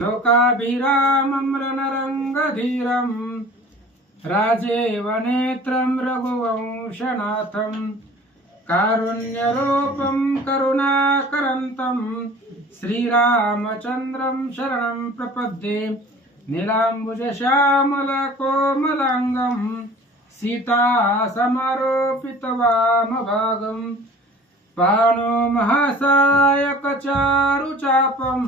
लोकाभिरामं रणरङ्गधीरं राजेव नेत्रं रघुवंशनाथं कारुण्यरूपं करुणाकरन्तं श्रीरामचन्द्रं शरणं प्रपद्ये नीलाम्बुजश्यामलकोमलाङ्गं सीता समारोपितवामभागं पाणो महासायकचारुचापं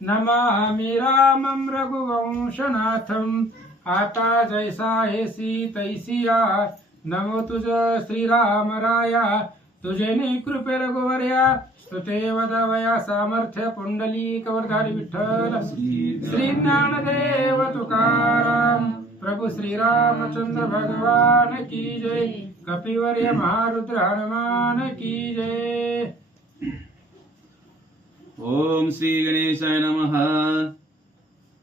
नमामि रामं रघुवंशनाथं आता जैसा हेसी तैसिया नमो तुझ श्रीराम राया तुझे कृपे रघुवर्या स्तुते वदवया सामर्थ्य पुंडलीक वरधारी विठ्ठल श्री ज्ञानदेव तुकाराम प्रभु श्री रामचंद्र भगवान की जय कपिवर्य महारुद्र हनुमान की जय। ओम श्री गणेशाय नमः,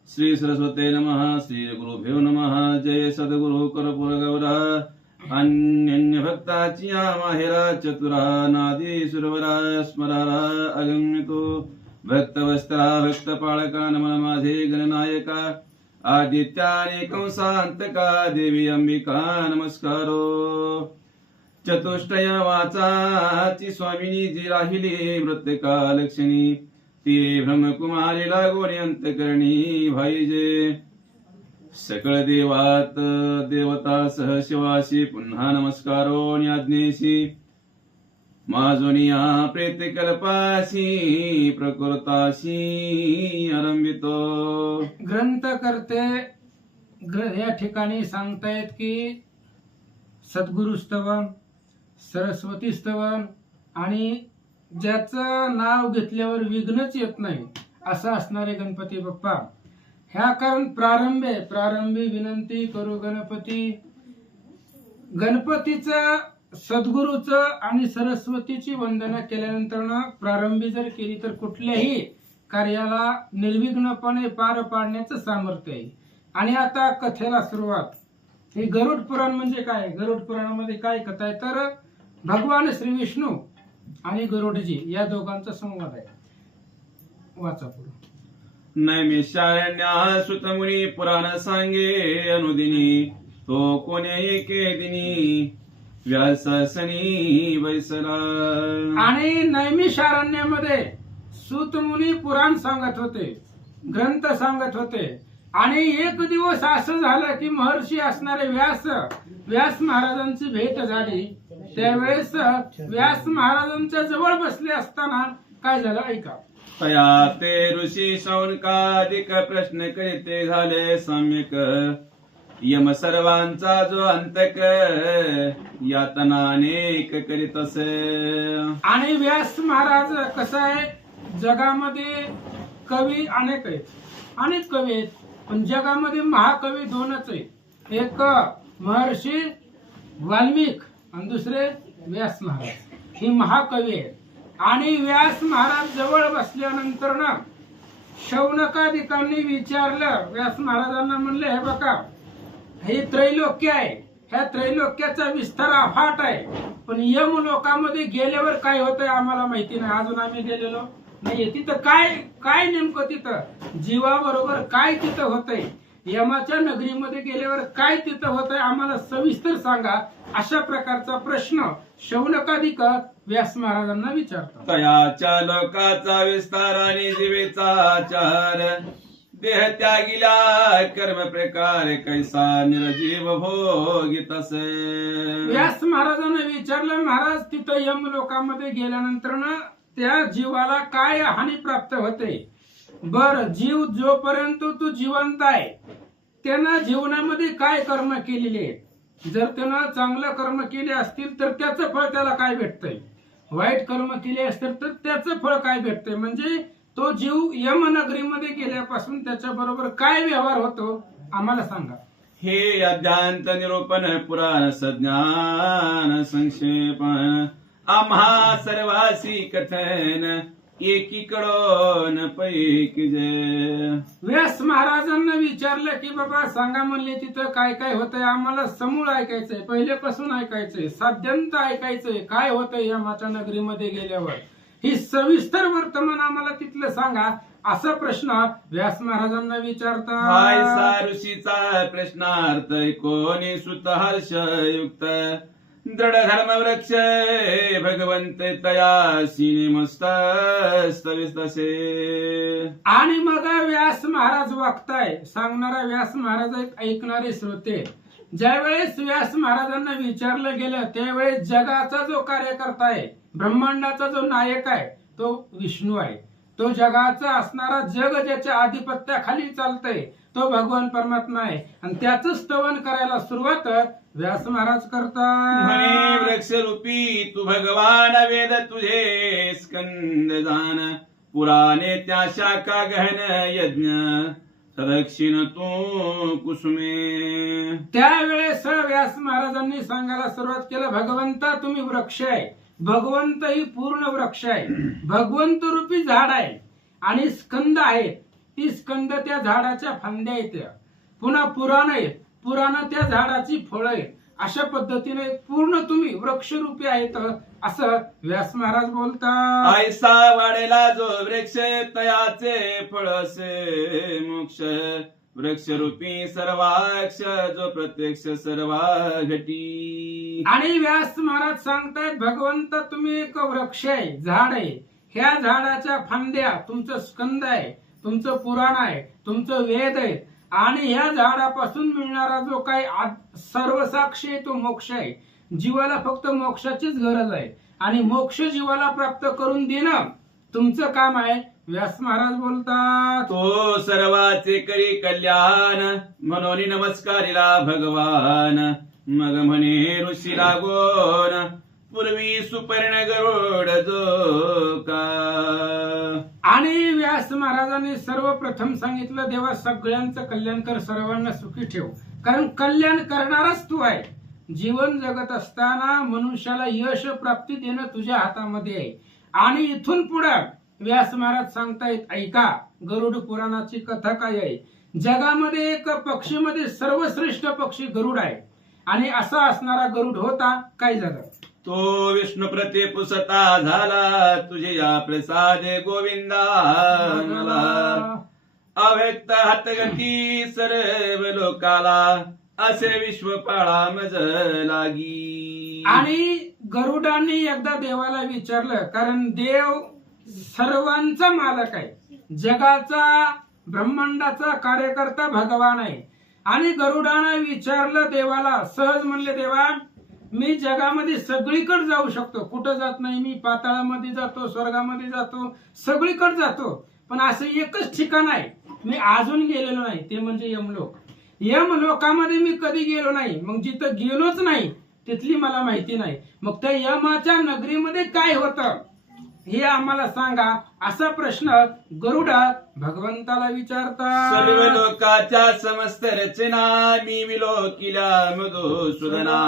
श्री सरस्वते नमः, श्री गुरुभ्यो नमः। जय सद्गुरु कर्पूर गौरा अन्य भक्ताची माहेरा चतुरा नादी सुरवरा स्मरारा अगम्यतो भक्तवस्त्रा भक्तपाळका नमः माझे गणनायका आदित्याने कंसांतका देवी अंबिका नमस्कारो। चतुष्टय वाचाची स्वामिनी जी राहिली मृत्यका लक्षणी ती ब्रह्मकुमारी लागोनी अंतकरणी भाईजे सकळ देवात देवता सह शिवाशी पुन्हा नमस्कारो आज्ञेशी माजोनिया प्रेत कल्पाशी प्रकृताशी आरंभितो। ग्रंथकर्ते या ठिकाणी सांगतायत की सद्गुरु स्तवन सरस्वती स्तवन आणि ज्याचं नाव घेतल्यावर विघ्नच येत नाही असं असणारे गणपती बाप्पा ह्या कारण प्रारंभी विनंती करू गणपती। गणपतीचं सद्गुरूचं आणि सरस्वतीची वंदना केल्यानंतर प्रारंभी जर केली तर कुठल्याही कार्याला निर्विघ्नपणे पार पाडण्याचं सामर्थ्य आहे। आणि आता कथेला सुरुवात। हे गरुड पुराण म्हणजे काय? गरुड पुराणामध्ये काय कथा आहे तर भगवान श्री विष्णू आणि गरुडजी या दोघांचा संवाद आहे। वाचा पुढे। नैमिषारण्य सुतमुनी पुराण सांगे अनुदिनी तो कोणे एके दिनी व्याससनी बैसला। आणि नैमिषारण्यामध्ये सुतमुनी पुराण सांगत होते, ग्रंथ सांगत होते आणि एक दिवस असं झालं की महर्षी असणारे व्यास महाराजांची भेट झाली। त्यावेळेस व्यास महाराजांच्या जवळ बसले असताना काय झालं ऐका। तया ते ऋषी शौनकादिक प्रश्न करीते झाले सम्यक यम सर्वांचा जो अंतक यातना अनेक करीत असे। आणि व्यास महाराज कसं आहे जगामध्ये कवी अनेक आहेत, अनेक कवी आहेत पण जगामध्ये महाकवी दोनच आहेत, एक महर्षी वाल्मिक आणि दुसरे व्यास महाराज, ही महाकवी आहेत। आणि व्यास महाराज जवळ बसल्यानंतर ना शौनकादिकांनी विचारलं व्यास महाराजांना, म्हणले हे बघा हे त्रैलोक्य आहे, ह्या त्रैलोक्याचा विस्तार अफाट आहे पण यम लोकामध्ये गेल्यावर काय होतंय आम्हाला माहिती नाही, अजून आम्ही गेलेलो नाही। तिथं काय नेमकं तिथं जीवाबरोबर काय तिथं होतंय, यमाच्या नगरीमध्ये गेल्यावर काय तिथं होतंय आम्हाला सविस्तर सांगा, अशा प्रकारचा प्रश्न शौनकादिक व्यास महाराजांना विचारतात। तयाच्या लोकाचा विस्तार आणि जीवेचा आचार देह त्यागिला कर्म प्रकार कैसा निर्जीव भोगित असे। व्यास महाराजांना विचारलं महाराज तिथं यम लोकामध्ये गेल्यानंतर ना त्या जीवाला काय हानी प्राप्त होते? बर जीव जोपर्यंत तू जिवंत आहे त्यानं जीवनामध्ये काय कर्म केलेले आहेत? जर त्यानं चांगलं कर्म केले असतील तर त्याचं फळ त्याला काय भेटतंय, वाईट कर्म केले असतील तर त्याचं फळ काय भेटतंय? म्हणजे तो जीव यमनगरीमध्ये गेल्यापासून त्याच्या बरोबर काय व्यवहार होतो आम्हाला सांगा। हे अध्यांत निरूपण पुराण सज्ञान संक्षेपण आम्हा सर्वासी कथन एकीकडून पैकी जे। व्यास महाराजांना विचारलं की बाबा सांगा म्हणले तिथं काय काय होतंय आम्हाला समूळ ऐकायचंय, पहिलेपासून ऐकायचंय, साध्यंत ऐकायचंय, काय होतंय यमाच्या नगरीमध्ये गेल्यावर ही सविस्तर वर्तमान आम्हाला तिथलं सांगा असा प्रश्न व्यास महाराजांना हाय विचारतात. सा ऋषीचा प्रश्नार्थ कोणी सुत हर्षयुक्त दृढ धर्म वृक्ष भगवंत तयासी मस्तसे. आणि मग व्यास महाराज वागताय, सांगणारा व्यास महाराज आहेत, ऐकणारे श्रोते. ज्यावेळेस व्यास महाराजांना विचारलं गेलं त्यावेळेस जगाचा जो कार्यकर्ता आहे, ब्रह्मांडाचा जो नायक आहे तो विष्णू आहे. तो जगाचा असणारा जग ज्याच्या आधिपत्याखाली चालतंय तो भगवान परमात्मा आहे. आणि त्याच स्तवन करायला सुरुवात व्यास महाराज म्हणे करतात. वृक्ष रूपी तू भगवान वेद तुझे स्कंद जान पुराणे त्या शाखा गहन यज्ञ सदक्षिण तू कुसुमे. त्यावेळेस व्यास महाराजांनी सांगायला सुरुवात केलं, भगवंता तुम्ही वृक्ष आहे, भगवंत ही पूर्ण वृक्ष आहे, भगवंत रूपी झाड आहे आणि स्कंद आहेत. ती स्कंद त्या झाडाच्या फांद्या आहेत, पुन्हा पुराण आहेत, पुराण त्या झाडाची फळं आहेत. अशा पद्धतीने पूर्ण तुम्ही वृक्षरूपी आहेत असं व्यास महाराज बोलतात. ऐसा वाढेला जो वृक्ष तयाचे फळ असे मोक्ष वृक्षरूपी सर्वाक्ष जो प्रत्यक्ष सर्वा घटी. आणि व्यास महाराज सांगतायत, भगवंत तुम्ही एक वृक्ष आहे, झाड आहे. ह्या झाडाच्या फांद्या तुमचं स्कंद आहे, तुमचं पुराण आहे, तुमचं वेद आहे. आणि ह्या झाडापासून मिळणारा जो काही सर्वसाक्षी आहे तो मोक्ष आहे. जीवाला फक्त मोक्षाचीच गरज आहे आणि मोक्ष जीवाला प्राप्त करून देणं तुमचं काम आहे. व्यास महाराज बोलतात, तो सर्वाचे करी कल्याण म्हणून नमस्कारिला भगवान मग म्हणे ऋषी लागोन पूर्वी सुपर्ण गरुड जो का. आणि व्यास महाराजांनी सर्वप्रथम सांगितलं, देवा सगळ्यांचं कल्याण कर, सर्वांना सुखी ठेव, कारण कल्याण करणाराच तू आहे. जीवन जगत असताना मनुष्याला यश प्राप्ती देणं तुझ्या हातामध्ये आहे. आणि इथून पुढे व्यास महाराज सांगतायत, ऐका गरुड पुराणाची कथा काय आहे. जगामध्ये एक पक्षीमध्ये सर्वश्रेष्ठ पक्षी गरुड आहे आणि असा असणारा गरुड होता काही जगात. तो विष्णू प्रते पुसता झाला तुझे या प्रसादे गोविंदा मला अव्यक्त हातगती सर्व लोकाला असे विश्वपाळा मज लागी. आणि गरुडांनी एकदा देवाला विचारलं, कारण देव सर्वांचा मालक आहे, जगाचा ब्रह्मांडाचा कार्यकर्ता भगवान आहे. आणि गरुडानं विचारलं देवाला, सहज म्हणले, देवा मी जगामध्ये सगळीकडे जाऊ शकतो, कुठं जात नाही मी, पाताळामध्ये जातो, स्वर्गामध्ये जातो, सगळीकडे जातो, पण असं एकच ठिकाण आहे मी अजून गेलेलो नाही, ते म्हणजे यमलोक. यमलोकामध्ये मी कधी गेलो नाही, मग जिथं गेलोच नाही तिथली मला माहिती नाही. मग त्या यमाच्या नगरीमध्ये काय होतं हे आम्हाला सांगा, असा प्रश्न गरुडा भगवंताला विचारतात. सर्व लोकाच्या समस्त रचना मी विलोकिल्या मधुसूदना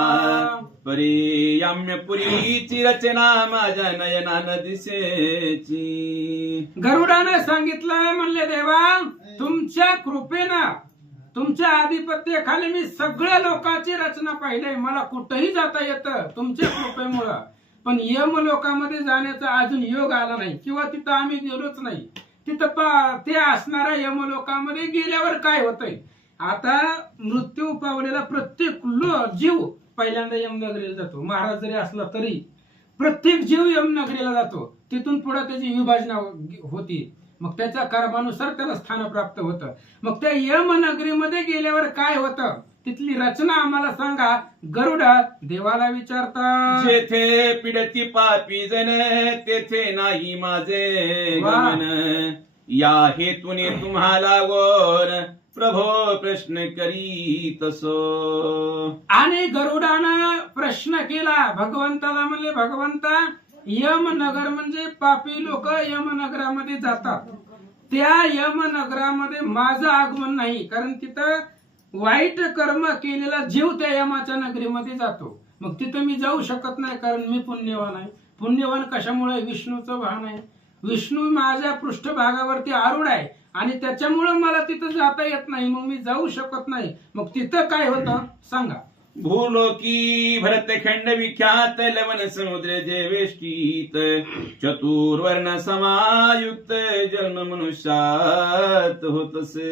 परी याम्य पुरीची रचना माझ्या नयनान दिसेची. गरुडाने सांगितलं, म्हणले देवा तुमच्या कृपेनं तुमच्या आधिपत्याखाली मी सगळ्या लोकांची रचना पाहिली, मला कुठेही जाता येतं तुमच्या कृपेमुळं. पण यमलोकामध्ये जाण्याचा अजून योग आला नाही किंवा तिथं आम्ही गेलोच नाही. तिथं ते असणाऱ्या यमलोकामध्ये गेल्यावर काय होतंय, आता मृत्यू पावलेला प्रत्येक जीव पहिल्यांदा यमनगरीला जातो. महाराज जरी असला तरी प्रत्येक जीव यमनगरीला जातो. तिथून पुढे त्याची विभाजना होती, मग त्याच्या कर्मानुसार त्याला स्थान प्राप्त होतं. मग त्या यमनगरीमध्ये गेल्यावर काय होतं तिथली रचना आम्हाला सांगा, गरुडा देवाला विचारतात. जेथे पिडती पापी जन तेथे नाही माझे गमन या हेतूने तुम्हाला गोर प्रभो प्रश्न करी तसो. आणि गरुडानं प्रश्न केला भगवंताला, म्हणले भगवंता यमनगर म्हणजे पापी लोक यमनगरामध्ये जातात, त्या यमनगरामध्ये माझं आगमन नाही, कारण तिथं वाईट कर्म केलेला जीव त्या यमाच्या नगरीमध्ये जातो. मग तिथं मी जाऊ शकत नाही, कारण मी पुण्यवान आहे. पुण्यवान कशामुळे, विष्णूचं वाहन आहे, विष्णू माझ्या पृष्ठभागावरती आरूढ आहे आणि त्याच्यामुळं मला तिथं जाता येत नाही, मग मी जाऊ शकत नाही. मग तिथं काय होतं सांगा. भूलोकी भरतखंड विख्यात लवण समुद्र जे वेष्टीत चतुर्वर्ण समायुक्त जन्म मनुष्यात होतसे.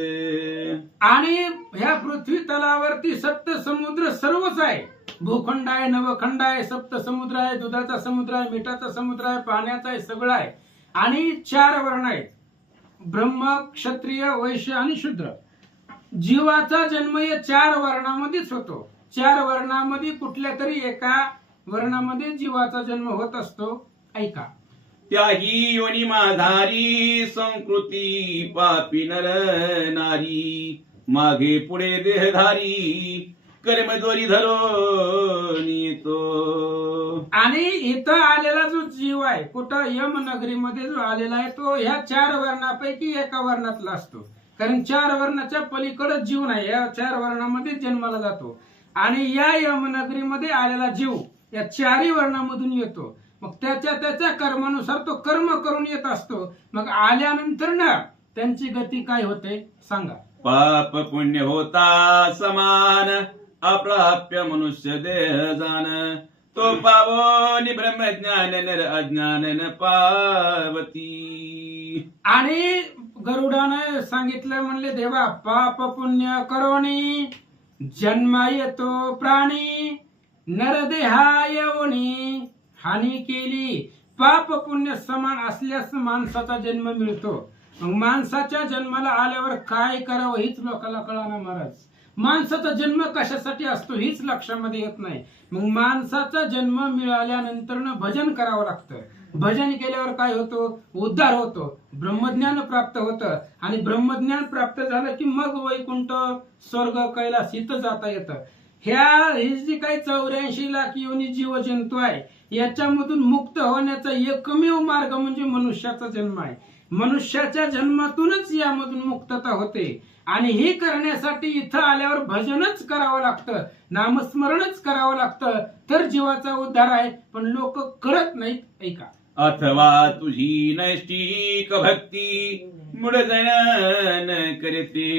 आणि ह्या पृथ्वी तलावरती सप्त समुद्र सर्वच आहे. भूखंड आहे, नवखंड आहे, सप्त समुद्र आहे, दुधाचा समुद्र आहे, मिठाचा समुद्र आहे, पाण्याचा आहे, सगळं आहे. आणि 4 वर्ण आहेत, ब्रह्म, क्षत्रिय, वैश्य आणि शूद्र. जीवाचा जन्म या 4 वर्णामध्येच होतो. 4 वर्णामध्ये कुठल्या तरी एका वर्णामध्ये जीवाचा जन्म होत असतो. ऐका. त्याही योनी माधारी संकृती पापी नर नारी मागे पुढे देहधारी कर्मद्वारी धरून येतो. आणि इथं आलेला जो जीव आहे, कुठं यम नगरीमध्ये जो आलेला आहे, तो ह्या 4 वर्णापैकी एका वर्णातला असतो. कारण 4 वर्णाच्या पलीकडे जीव नाही, या 4 वर्णामध्ये जन्माला जातो. आणि या यमनगरीमध्ये आलेला जीव या 4ही वर्णामधून येतो. मग त्याच्या कर्मानुसार तो कर्म करून येत असतो. मग आल्यानंतर ना त्यांची गती काय होते सांगा. पाप पुण्य होता समान अप्राप्य मनुष्य देह जान तो पावोनी ब्रह्मज्ञान नर अज्ञान न पावती. आणि गरुडाने सांगितलं, म्हणले देवा, पाप पुण्य करोनी जन्मा येतो प्राणी नरदेहा येऊनी हानी केली. पाप पुण्य समान असल्यास माणसाचा जन्म मिळतो. मग माणसाच्या जन्माला आल्यावर काय करावं हीच लोकांना कळाना महाराज. माणसाचा जन्म कशासाठी असतो हीच लक्षामध्ये येत नाही. मग माणसाचा जन्म मिळाल्यानंतर भजन करावं लागतं. भजन केल्यावर काय होतो, उद्धार होतो, ब्रह्मज्ञान प्राप्त होतं. आणि ब्रह्मज्ञान प्राप्त झालं की मग वैकुंठ, स्वर्ग, कैलास इथं जाता येतं. ही जी काही 84 लाख योनी जीव जंतू आहे, याच्यामधून मुक्त होण्याचा एकमेव मार्ग म्हणजे मनुष्याचा जन्म आहे. मनुष्याच्या जन्मातूनच यामधून मुक्तता होते. आणि हे करण्यासाठी इथं आल्यावर भजनच करावं लागतं, नामस्मरणच करावं लागतं, तर जीवाचा उद्धार आहे. पण लोक करत नाहीत. ऐका. अथवा तुझी नैष्टिक भक्ती मूळ जनन करते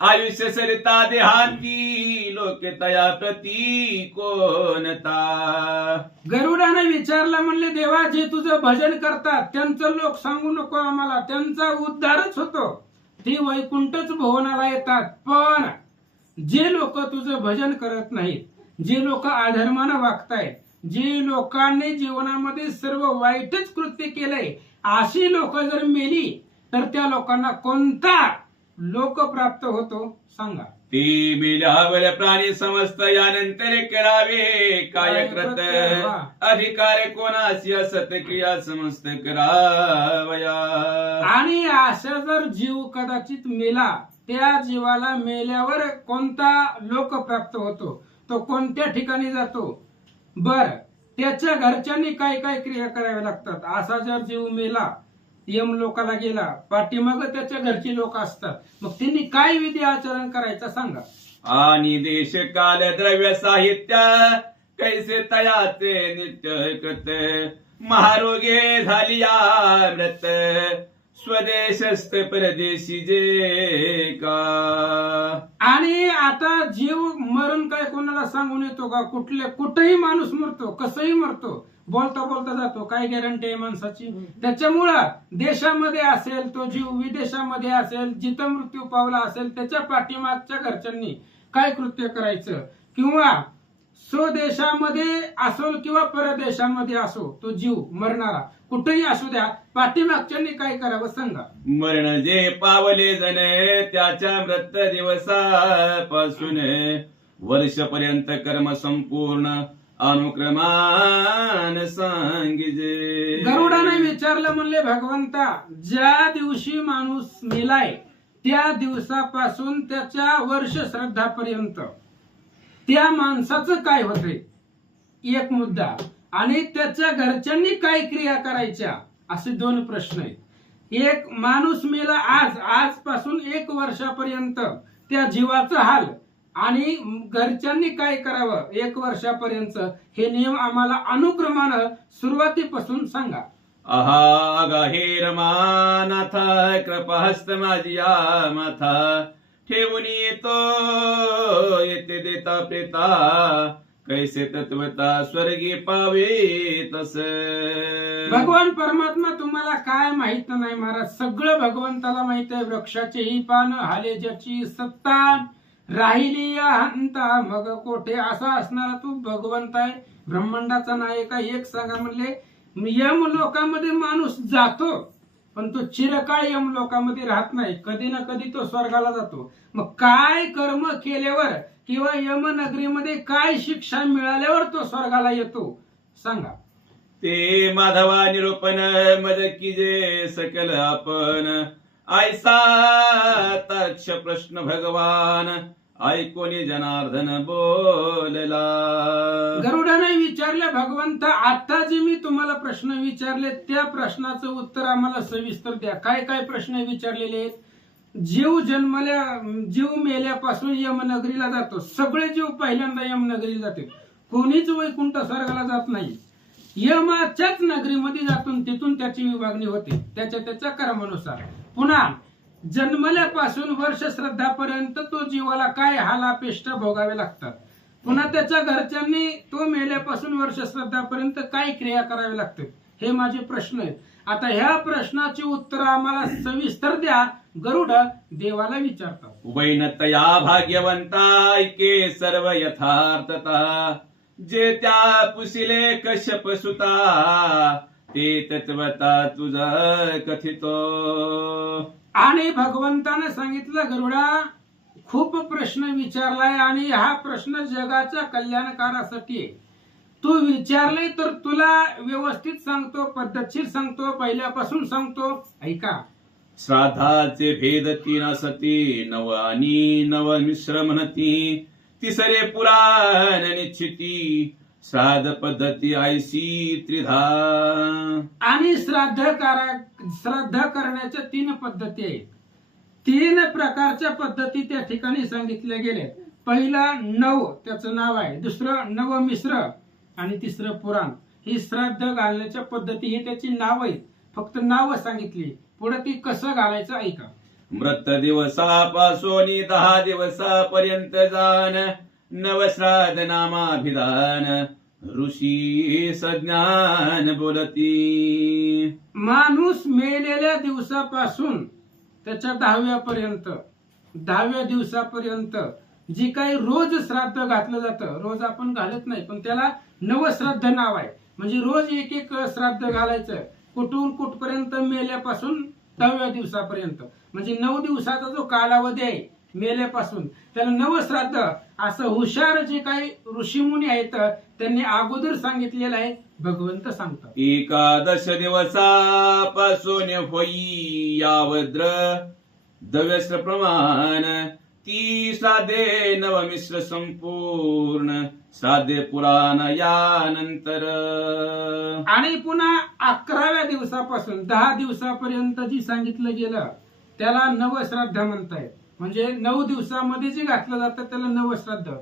आयुष्य सरिता देहांती लोक तया प्रती कोणता. गरुडाने विचारलं, म्हणले देवा, जे तुझं भजन करतात त्यांचं लोक सांगू नको आम्हाला, त्यांचा उद्धारच होतो, ते वैकुंठच भुवनाला येतात. पण जे लोक तुझं भजन करत नाहीत, जे लोक अधर्मानं वागतायत, जे लोकांनी जीवनामध्ये सर्व वाईटच कृत्य केलंय, अशी लोक जर मेली तर त्या लोकांना कोणता लोक प्राप्त होतो सांगा. ते मेल्यावर प्राणी समस्त यानंतर करावे काय कृत अधिकार कोणासी असत क्रिया समस्त करावया. आणि अशा जर जीव कदाचित मेला, त्या जीवाला मेल्यावर कोणता लोक प्राप्त होतो, तो कोणत्या ठिकाणी जातो, बर त्याच्या घरच्यांनी काय काय क्रिया कराव्या लागतात. असा जर जीव मेला, यम लोकाला गेला, पाठीमाग त्याच्या घरची लोक असतात, मग त्यांनी काय विधी आचरण करायचं सांगा. आणि देश काल द्रव्य साहित्य कैसे तयाचे नित्य कृत महारोगे झालिया मृत स्वदेशस्थ परदेशी जे का. आणि आता जीव मरण काय कोणाला सांगून येतो का. कुठेही माणूस मरतो, कसंही मरतो, बोलता बोलता जातो, काय गॅरंटी आहे माणसाची. त्याच्यामुळं देशामध्ये असेल तो जीव, विदेशामध्ये असेल, जिथं मृत्यू पावला असेल, त्याच्या पाठीमागच्या घरच्यांनी काय कृत्य करायचं, किंवा स्वदेशामध्ये असो किंवा परदेशामध्ये असो, तो जीव मरणारा कुठेही असू द्या, पाठीमागच्यांनी काय करावं सांगा. मरण जे पावले जण त्याच्या मृत दिवसापासून वर्षपर्यंत कर्म संपूर्ण अनुक्रमान सांगिजे. गरुडाने विचारलं, म्हणले भगवंता, ज्या दिवशी माणूस मेलाय त्या दिवसापासून त्याच्या वर्ष श्राद्धापर्यंत त्या माणसाचं काय होतंय, एक मुद्दा. आणि त्याच्या घरच्यांनी काय क्रिया करायच्या, असे 2 प्रश्न आहेत. एक, माणूस मेला आजपासून 1 वर्षापर्यंत त्या जीवाचं हाल, आणि घरच्यांनी काय करावं 1 वर्षापर्यंत, हे नियम आम्हाला अनुक्रमानं सुरुवातीपासून सांगा. अहा गाहेर मानाथा कृपाहस्त माझिया माथा ठेवून येतो येते देता प्रेता कैसे तत्वता स्वर्गी पावे तस. भगवान परमात्मा तुम्हाला काय माहित नाही महाराज, सगळं भगवंताला माहित आहे. वृक्षाची ही पान हाले ज्याची सत्ता, राहिली या हंता मग कोठे, असा असणारा तू भगवंत आहे, ब्रह्मांडाचा नायक आहे. एक सांगा म्हणले, यम लोकामध्ये माणूस जातो पण तो चिरकाळ यम लोकामध्ये राहत नाही, कधी ना कधी तो स्वर्गाला जातो. मग काय कर्म केल्यावर किंवा यम नगरीमध्ये काय शिक्षा मिळाल्यावर तो स्वर्गाला येतो सांगा. ते माधवा निरूपण मज कीजे सकल आपण, ऐसा तक्ष प्रश्न भगवान ऐकोनी जनार्दन बोलला. गरुडाने विचारले, भगवंत आता जे मी तुम्हाला प्रश्न विचारले त्या प्रश्नाचं उत्तर आम्हाला सविस्तर द्या. काय काय प्रश्न विचारलेले आहेत? जीव मेल्यापासून यमनगरीला जातो, सगळे जीव पहिल्यांदा यमनगरीला जाते, कोणीच वैकुंठ स्वर्गाला जात नाही. यमाच्याच नगरीमध्ये जातून तिथून त्याची विभागणी होते त्याच्या त्याच्या कर्मानुसार. पुन्हा जन्मल्यापासून वर्ष श्रद्धापर्यंत तो जीवाला काय हालापेष्ट भोगावे लागतात. पुन्हा त्याच्या घरच्यांनी तो मेल्यापासून वर्ष श्रद्धापर्यंत काय क्रिया करावी लागते. हे माझे प्रश्न आहेत. आता ह्या प्रश्नाची उत्तर आम्हाला सविस्तर द्या. गरुड देवाला विचारतात. वैनतया भाग्यवंता ऐके सर्व यथार्थता, जे त्या पुसिले कश्यप सुता ते तत्वता तुझा कथितो. आणि भगवंताने सांगितलं, गरुडा खूप प्रश्न विचारलाय आणि हा प्रश्न जगाच्या कल्याणकारासाठी आहे. तू विचारले तर तुला व्यवस्थित सांगतो, पद्धतशीर सांगतो, पहिल्यापासून सांगतो. ऐका. श्राद्धाचे भेद तीन सती, नव आणि नव मिश्र म्हणती, तिसरे पुराण निश्चिती, श्राद्ध पद्धती ऐशी त्रिधा. आणि श्राद्ध करण्याच्या 3 पद्धती आहेत. 3 प्रकारच्या पद्धती त्या ठिकाणी सांगितल्या गेल्या. पहिला नव, त्याचं नाव आहे. दुसरं नव मिश्र आणि तिसरं पुराण. ही श्राद्ध घालण्याच्या पद्धती, ही त्याची नाव आहेत. फक्त नाव सांगितली, पुढे ती कसं घालायचं ऐका. मृत दिवसापासून 10 दिवसापर्यंत जाण, नवश्राद्ध नामाभिधान, ऋषी सज्ञान बोलती. माणूस मेलेल्या दिवसापासून त्याच्या 10व्या दिवसापर्यंत जी काही रोज श्राद्ध घातलं जातं, रोज आपण घालत नाही पण त्याला नवश्राद्ध नाव आहे. म्हणजे रोज एक एक श्राद्ध घालायचं, कुठून कुठपर्यंत, मेल्यापासून 10व्या दिवसापर्यंत. म्हणजे 9 दिवसाचा जो कालावधी आहे मेल्यापासून, त्याला नवश्राद्ध असं हुशार जे काही ऋषीमुनी आहेत त्यांनी अगोदर सांगितलेलं आहे. भगवंत सांगतात, एकादश दिवसापासून होई यावद्र दव्यस्र प्रमाण, ती साधे नवमिश्र संपूर्ण, साधे पुराण यानंतर. आणि पुन्हा 11व्या दिवसापासून 10 दिवसापर्यंत जी सांगितलं गेलं त्याला नवश्राद्ध म्हणतायत. म्हणजे 9 दिवसामध्ये जे घातलं जातं त्याला नवश्राद्ध.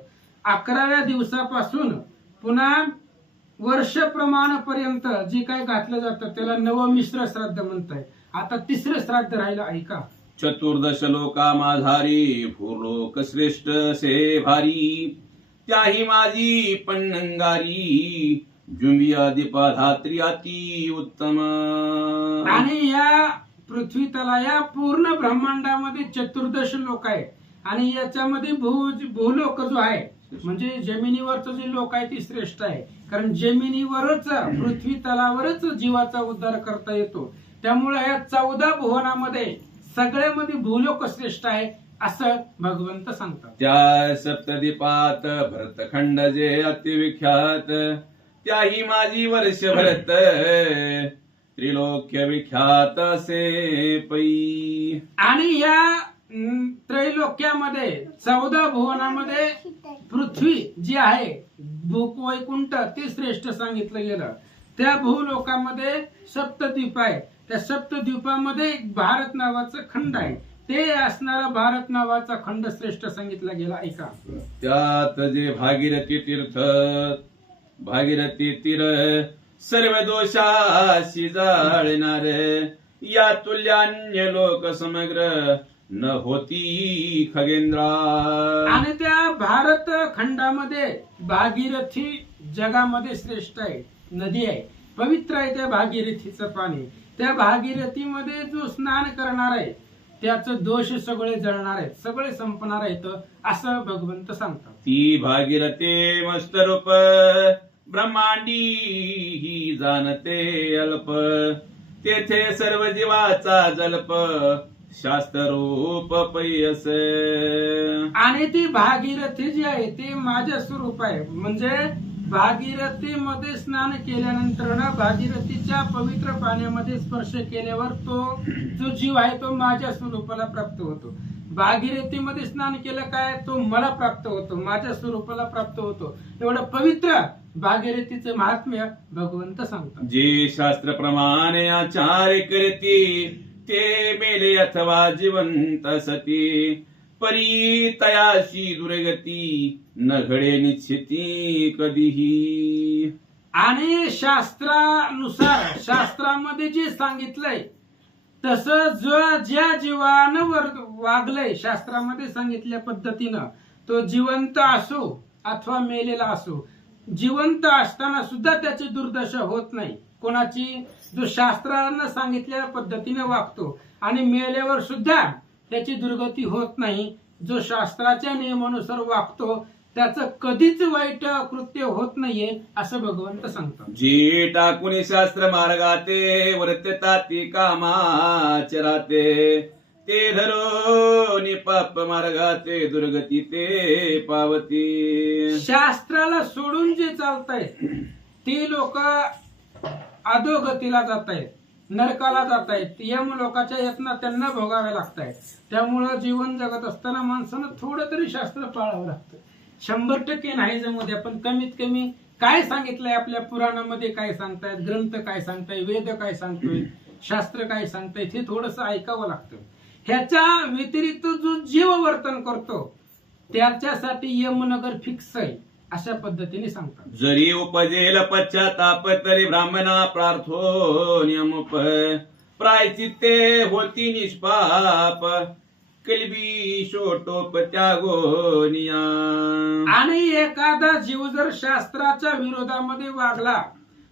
11व्या दिवसापासून पुन्हा वर्ष प्रमाणापर्यंत जे काही घातलं जातं त्याला नवमिश्र श्राद्ध म्हणताय. आता 3रं श्राद्ध राहिलं ऐका. चतुर्दश लोका माझारी, भूलोक श्रेष्ठ से भारी, त्याही माझी पन्नंगारी, जुंबिया दीपाधात्री अति उत्तम. आणि या पृथ्वी तला, या पूर्ण ब्रह्मांडामध्ये 14 लोक आहेत. आणि याच्यामध्ये भूलोक जो आहे म्हणजे जमिनीवरचं जे लोक आहे ती श्रेष्ठ आहे. कारण जमिनीवरच, पृथ्वी तलावरच जीवाचा उद्धार करता येतो. त्यामुळे या 14 भुवनामध्ये सगळ्यामध्ये भूलोक श्रेष्ठ आहे असं भगवंत सांगतात. त्या सप्तदीपात भरतखंड जे अतिविख्यात, त्याही माझी वर्ष भरत, त्रिलोक्य विख्यात असे पै. आणि या त्रैलोक्यामध्ये 14 भुवनामध्ये पृथ्वी जी आहे, भूवैकुंठ, ते श्रेष्ठ सांगितलं गेलं. त्या भूलोकामध्ये सप्तद्वीप आहे. त्या सप्तद्वीपामध्ये भारत नावाचा खंड आहे. ते असणारा भारत नावाचा खंड श्रेष्ठ सांगितला गेला ऐका. त्यात जे भागीरथी तीर्थ, भागीरथी तीर, सर्व दोषाशी जाळणार, या तुल्यान्य लोक समग्र, न होती खगेंद्रा. आणि त्या भारत खंडामध्ये भागीरथी जगामध्ये श्रेष्ठ आहे, नदी आहे, पवित्र आहे त्या भागीरथीचं पाणी. त्या भागीरथीमध्ये जो स्नान करणार आहे त्याचं दोष सगळे जळणार आहेत, सगळे संपणार आहेत, असं भगवंत सांगतात. ती भागीरथे मस्त रूप ब्रह्मांडी ही जाणते अल्प. तेथे सर्व जीवाचा जल्प शास्त्र रूप पयस. आणि ती भागीरथी जी आहे ती माझ्या स्वरूप आहे. म्हणजे भागीरथीमध्ये स्नान केल्यानंतर ना भागीरथीच्या पवित्र पाण्यामध्ये स्पर्श केल्यावर तो जो जीव आहे तो माझ्या स्वरूपाला प्राप्त होतो. भागीरथीमध्ये स्नान केलं काय, तो मला प्राप्त होतो, माझ्या स्वरूपाला प्राप्त होतो. एवढं पवित्र भागीरथीचं महात्म्य भगवंत सांगतात. जे शास्त्र प्रमाणे आचार्य करती ते मेले अथवा जिवंत सती. परी तयाशी दुर्गती न घडे निश्चिती कधीही. आणि शास्त्रानुसार शास्त्रामध्ये जे सांगितलंय तसं ज्या जीवानं वागलंय शास्त्रामध्ये सांगितल्या पद्धतीनं, तो जिवंत असो अथवा मेलेला असो, जिवंत असताना सुद्धा त्याची दुर्दशा होत नाही कोणाची, जो शास्त्रानं सांगितलेल्या पद्धतीने वागतो. आणि मेल्यावर सुद्धा त्याची दुर्गती होत नाही. जो शास्त्राच्या नियमानुसार वागतो त्याचं कधीच वाईट कृत्य होत नाहीये असं भगवंत सांगतात. जे टाकून शास्त्र मार्गाते वर्तताती कामाचराते. ते धरून पाप मार्गाते दुर्गती ते पावती. शास्त्राला सोडून जे चालतायत ती लोक अधोगतीला जात आहेत, नरकाला जात आहेत, यम लोकाच्या यातना त्यांना भोगाव्या लागतायत. त्यामुळं जीवन जगत असताना माणसानं थोडं तरी शास्त्र पाळावं लागतं. 100% नाही जमू द्या, पण कमीत कमी काय सांगितलंय आपल्या पुराणामध्ये, काय सांगतायत, ग्रंथ काय सांगताय, वेद काय सांगतोय, शास्त्र काय सांगताय, हे थोडस ऐकावं लागतं. ह्याच्या व्यतिरिक्त जो जीव वर्तन करतो त्याच्यासाठी यमनगर फिक्स आहे अशा पद्धतीने सांगतात. जरी उपजेल पश्चाताप तरी ब्राह्मणा प्रार्थो नियमुप. प्रायचित्ते होती निष्पाप कलबी शोटोप त्यागोनिया. आणि एखादा जीव जर शास्त्राच्या विरोधामध्ये वागला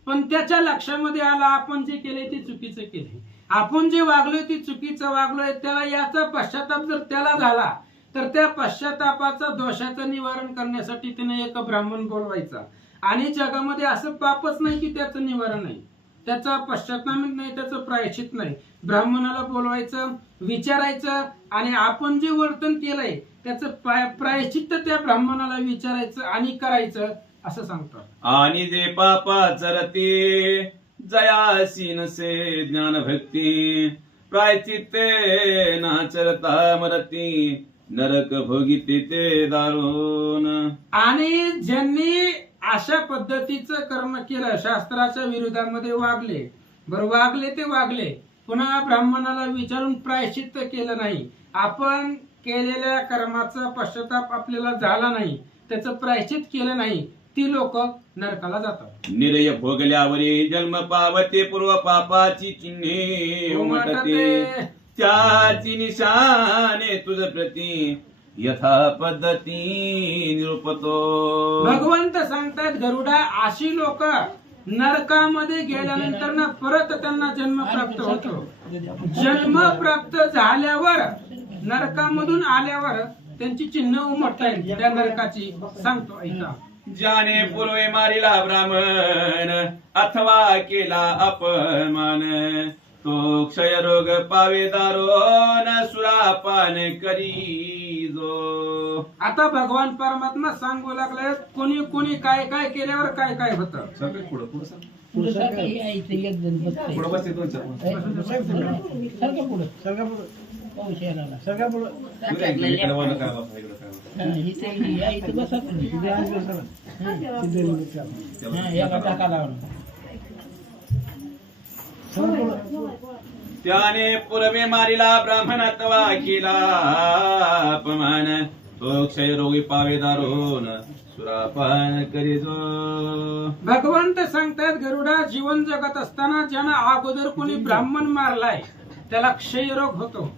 पण त्याच्या लक्षामध्ये आला आपण जे केले ते चुकीचं केले, आपण जे वागलोय ते चुकीचं वागलोय, त्याला याचा पश्चाताप जर त्याला झाला तर त्या पश्चातापाचा दोषाचं निवारण करण्यासाठी त्याने एक ब्राह्मण बोलवायचा. आणि जगामध्ये असं पापच नाही की त्याचं निवारण नाही, त्याचा पश्चाताप नाही, त्याचं प्रायश्चित नाही. ब्राह्मणाला बोलवायचं, विचारायचं आणि आपण जे वर्तन केलंय त्याचं प्रायश्चित्त त्या ब्राह्मणाला विचारायचं आणि करायचं असं सांगतात. आणि जे पापा चरते जयासी नसे ज्ञान भक्ती. प्रायचित्ते नाचरता मरती नरक भोगिते ते दारुण. आणि ज्यांनी अशा पद्धतीचं कर्म केलं, शास्त्राच्या विरोधामध्ये वागले, बरं वागले ते वागले, पुन्हा ब्राह्मणाला विचारून प्रायश्चित्त केलं नाही, आपण केलेल्या कर्माचा पश्चाताप आपल्याला झाला नाही, त्याचं प्रायश्चित केलं नाही, ती लोक नरकाला जातात. निर्य भोगल्यावरी जन्म पावते पूर्व पापाची चिन्हे उमटते. त्याची निशाने तुझ प्रती यथा पद्धती निरूपतो. भगवंत सांगतात गरुडा, अशी लोक नरकामध्ये गेल्यानंतर ना परत त्यांना जन्म प्राप्त होतो. जन्म प्राप्त झाल्यावर नरकामधून आल्यावर त्यांची चिन्ह उमटतात त्या नरकाची. सांगतो ऐका. ज्याने पूर्वे मारिला ब्राह्मण अथवा केला अपमान. तो क्षयरोग पावे दारोन सुरापान करी जो. आता भगवान परमात्मा सांगू लागले कोणी कोणी काय काय केल्यावर काय काय होतं. त्याने पूर्वे मारिला ब्राह्मण अथवा केला अपमान. तो क्षयरोगी पावे दारोन सुरापान करी जो. भगवंत सांगतात गरुडा, जीवन जगत असताना ज्यानं अगोदर कोणी ब्राह्मण मारलाय त्याला क्षयरोग होतो.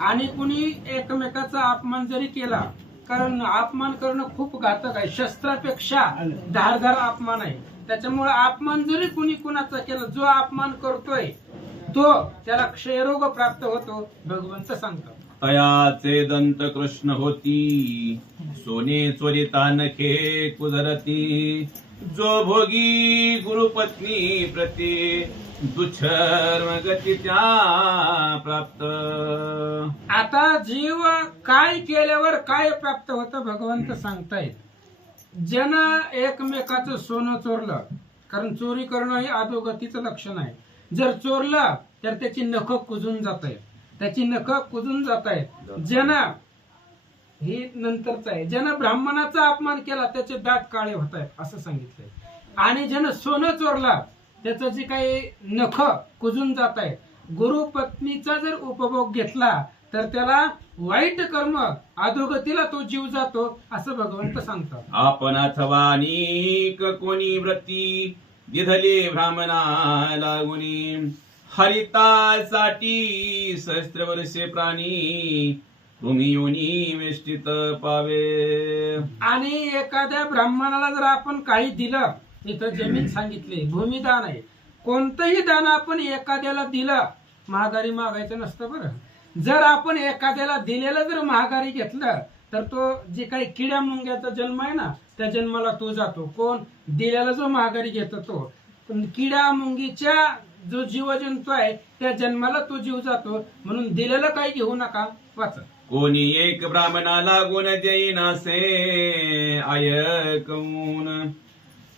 आणि कुणी एकमेकाचा अपमान जरी केला, कारण अपमान करणं खूप घातक आहे, शस्त्रापेक्षा धारदार अपमान आहे. त्याच्यामुळे अपमान जरी कुणी कुणाचा केला, जो अपमान करतोय तो त्याला क्षयरोग प्राप्त होतो, भगवंत सांगतात. तयाचे दंत कृष्ण होती, सोने चोरिता नखे कुदरती. जो भोगी गुरुपत्नी प्रती, दुच्छर्म गती त्या प्राप्त. आता जीव काय केल्यावर काय प्राप्त होतं भगवंत सांगतायत. ज्यानं एकमेकाचं सोनं चोरलं, कारण चोरी करणं हे अधोगतीचं लक्षण आहे. जर चोरलं तर त्याची नखं कुजून जात आहेत, त्याची नखं कुजून जात आहेत. ज्यानं हे नंतरच आहे, ज्यानं ब्राह्मणाचा अपमान केला त्याचे दात काळे होत आहेत असं सांगितलंय. आणि ज्यानं सोनं चोरला त्याचं जे काही नख कुजून जात आहे. गुरुपत्नीचा जर उपभोग घेतला तर त्याला वाईट कर्म, अधोगतीला तो जीव जातो असं भगवंत सांगतात. आपण अथवा अनेक कोणी व्रती, दिधले ब्राह्मणा लागुनी. हरितासाठी सहस्त्रवर्षे प्राणी, तुम्ही योनी वेष्टित पावे. आणि एखाद्या ब्राह्मणाला जर आपण काही दिलं, इथं जमीन सांगितली, भूमिदान आहे, कोणतंही दान आपण एखाद्याला दिलं, महागारी मागायचं नसतं बरं. जर आपण एखाद्याला दिलेलं जर महागारी घेतलं तर तो जे काही किड्या मुंग्याचा जन्म आहे ना, त्या जन्माला तो जातो. कोण? दिलेला जो महागारी घेतो तो. पण किड्या मुंगीच्या जो जीवजंतू आहे त्या जन्माला तो जीव जातो. म्हणून दिलेलं काही घेऊ नका. वाचा. कोणी एक ब्राह्मणा लागून देईनासे ऐकून.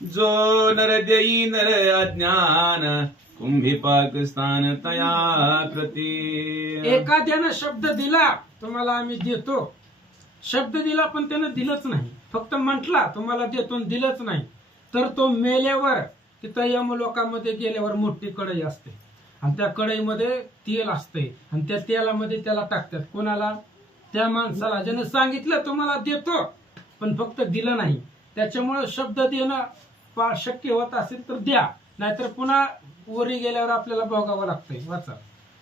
जो नर देई नर अज्ञान, कुंभी पाकिस्तान तया प्रती. एखाद्यानं शब्द दिला, तुम्हाला आम्ही देतो, शब्द दिला पण त्यानं दिलंच नाही, फक्त म्हटला तुम्हाला देतो दिलंच नाही, तर तो मेल्यावर तिथं यमलोकामध्ये गेल्यावर मोठी कढई असते आणि त्या कढईमध्ये तेल असते आणि त्या तेलामध्ये त्याला टाकतात. कोणाला? त्या माणसाला ज्यानं सांगितलं तुम्हाला देतो पण फक्त दिलं नाही. त्याच्यामुळे शब्द देणं शक्य होत असेल तर द्या, नाहीतर पुन्हा वरी गेल्यावर आपल्याला भोगावं लागतंय. वाचा.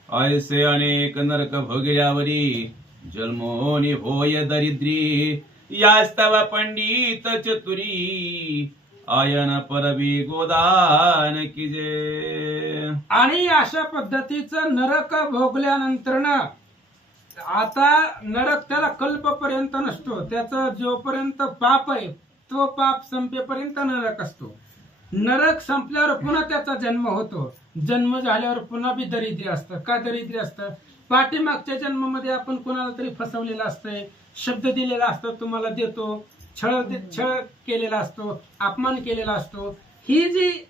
ऐसे अनेक नरक भोगल्यावरी, जन्मोनी होय दरिद्री. यास्तव पंडित चतुरी, आयन परवी गोदान कीजे. आणि अशा पद्धतीचं नरक भोगल्यानंतर आता नरक त्याला कल्पपर्यंत नसतो, त्याचं जोपर्यंत पाप आहे तो पाप संपेपर्यंत नरक असतो. नरक संपल्यावर पुन्हा त्याचा जन्म होतो. जन्म झाल्यावर पुन्हा बी दरिद्री असतं. का दरिद्री असतं? पाठीमागच्या जन्मामध्ये आपण कोणाला तरी फसवलेलं असतंय, शब्द दिलेला असतो तुम्हाला देतो, छळ केलेला असतो, अपमान केलेला असतो. ही जी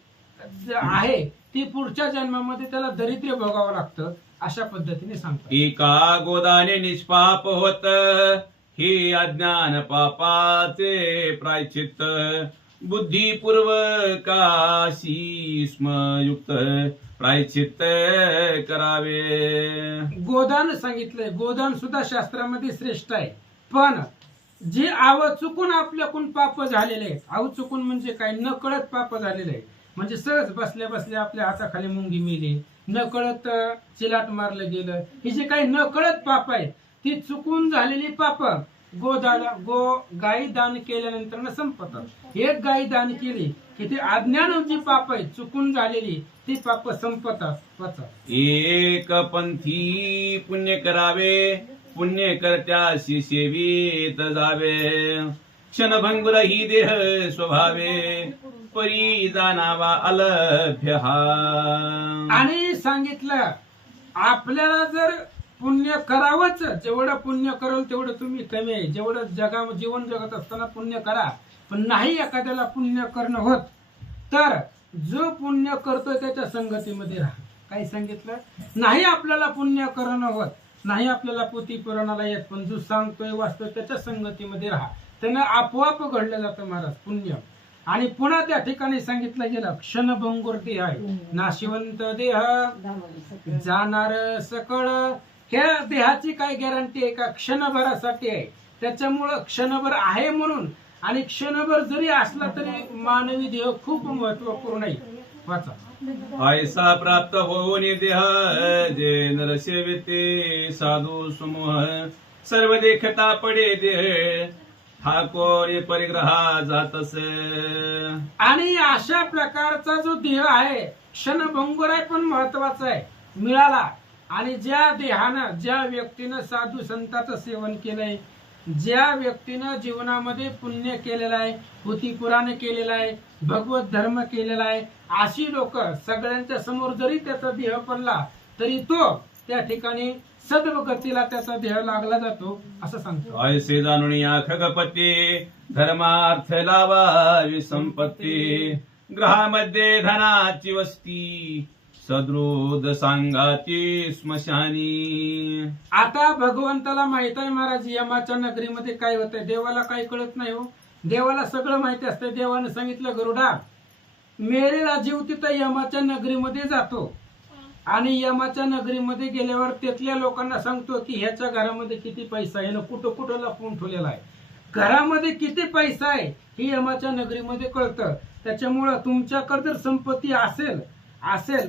आहे ती पुढच्या जन्मामध्ये त्याला दरिद्र्य भोगावं लागतं. अशा पद्धतीने सांगतात. एका गोदाने निष्पाप होत, हे अज्ञान पापाचे प्रायश्चित्त. बुद्धिपूर्वकाशी स्मयुक्त प्रायश्चित्त करावे. गोदान सांगितलंय. गोदान सुद्धा शास्त्रामध्ये श्रेष्ठ आहे. पण जे आव चुकून आपल्याकडून पाप झालेले आहेत, आव चुकून म्हणजे काय, न कळत पाप झालेले आहे, म्हणजे सहज बसल्या बसल्या आपल्या हाताखाली मुंगी मिली, न कळत चिलाट मारलं गेलं, ही जे काही न कळत पाप आहेत ती चुकून झालेली पाप गाई दान केल्यानंतर संपतात. एक गाई दान केली की ती अज्ञान जी पाप आहेत चुकून झालेली ती पाप संपतात. वाचा. एक पंथी पुण्य करावे, पुण्य करत्याशी सेवित जावे. क्षणभंगुर ही देह स्वभावे, परी जाणावा अलभ्य हा. आणि सांगितलं आपल्याला जर पुण्य करावंच, जेवढं पुण्य कराल तेवढं तुम्ही कमी आहे. जेवढं जीवन जगत असताना पुण्य करा, पण नाही एखाद्याला पुण्य करणं होत तर जो पुण्य करतोय त्याच्या संगतीमध्ये राहा. काय सांगितलं? नाही आपल्याला पुण्य करणं होत, नाही आपल्याला पोथी पुराणाला येत, पण जो सांगतोय वाचतोय त्याच्या संगतीमध्ये राहा. त्यानं आपोआप घडलं जातं महाराज पुण्य. आणि पुन्हा त्या ठिकाणी सांगितलं गेलं क्षणभंगुर देह आहे, नाशिवंत देह जाणार सकळ. ह्या देहाची काय गॅरंटी आहे का? क्षणभरासाठी आहे. त्याच्यामुळं क्षणभर आहे म्हणून, आणि क्षणभर जरी असला तरी मानवी देह खूप महत्वपूर्ण आहे. वाचा. ऐसा प्राप्त होऊन देह जे नर सेविते साधू समूह सर्व देखता पडे देह ठाकोर परिग्रहा जातस. आणि अशा प्रकारचा जो देह आहे क्षणभंगुर आहे पण महत्वाचा आहे मिळाला. आणि ज्या देहानं ज्या व्यक्तीनं साधू संतांचं सेवन केलंय, ज्या व्यक्तीनं जीवनामध्ये पुण्य केलेलं आहे, पुराण केलेलं आहे, भगवत धर्म केलेला आहे, अशी लोक सगळ्यांच्या समोर जरी त्याचा देह पडला तरी तो त्या ठिकाणी सद्गतीला त्याचा देह लागला जातो असं सांगतो. ऐसे जाणून या खगपती धर्मार्थ लावावी संपत्ती ग्रहामध्ये धनाची वस्ती सदृद सांगाती स्मशानी. आता भगवंताला माहित आहे महाराज यमाच्या नगरीमध्ये काय होतंय. देवाला काही कळत नाही हो, देवाला सगळं माहिती असतं. देवाने सांगितलं गरुडा मेलेला जीव तिथं यमाच्या नगरीमध्ये जातो आणि यमाच्या नगरीमध्ये गेल्यावर तिथल्या लोकांना सांगतो की ह्याच्या घरामध्ये किती पैसा आहे, कुठं कुठं लपवून ठेवलेला आहे. घरामध्ये किती पैसा आहे हे यमाच्या नगरीमध्ये कळतं. त्याच्यामुळं तुमच्याकडे जर संपत्ती असेल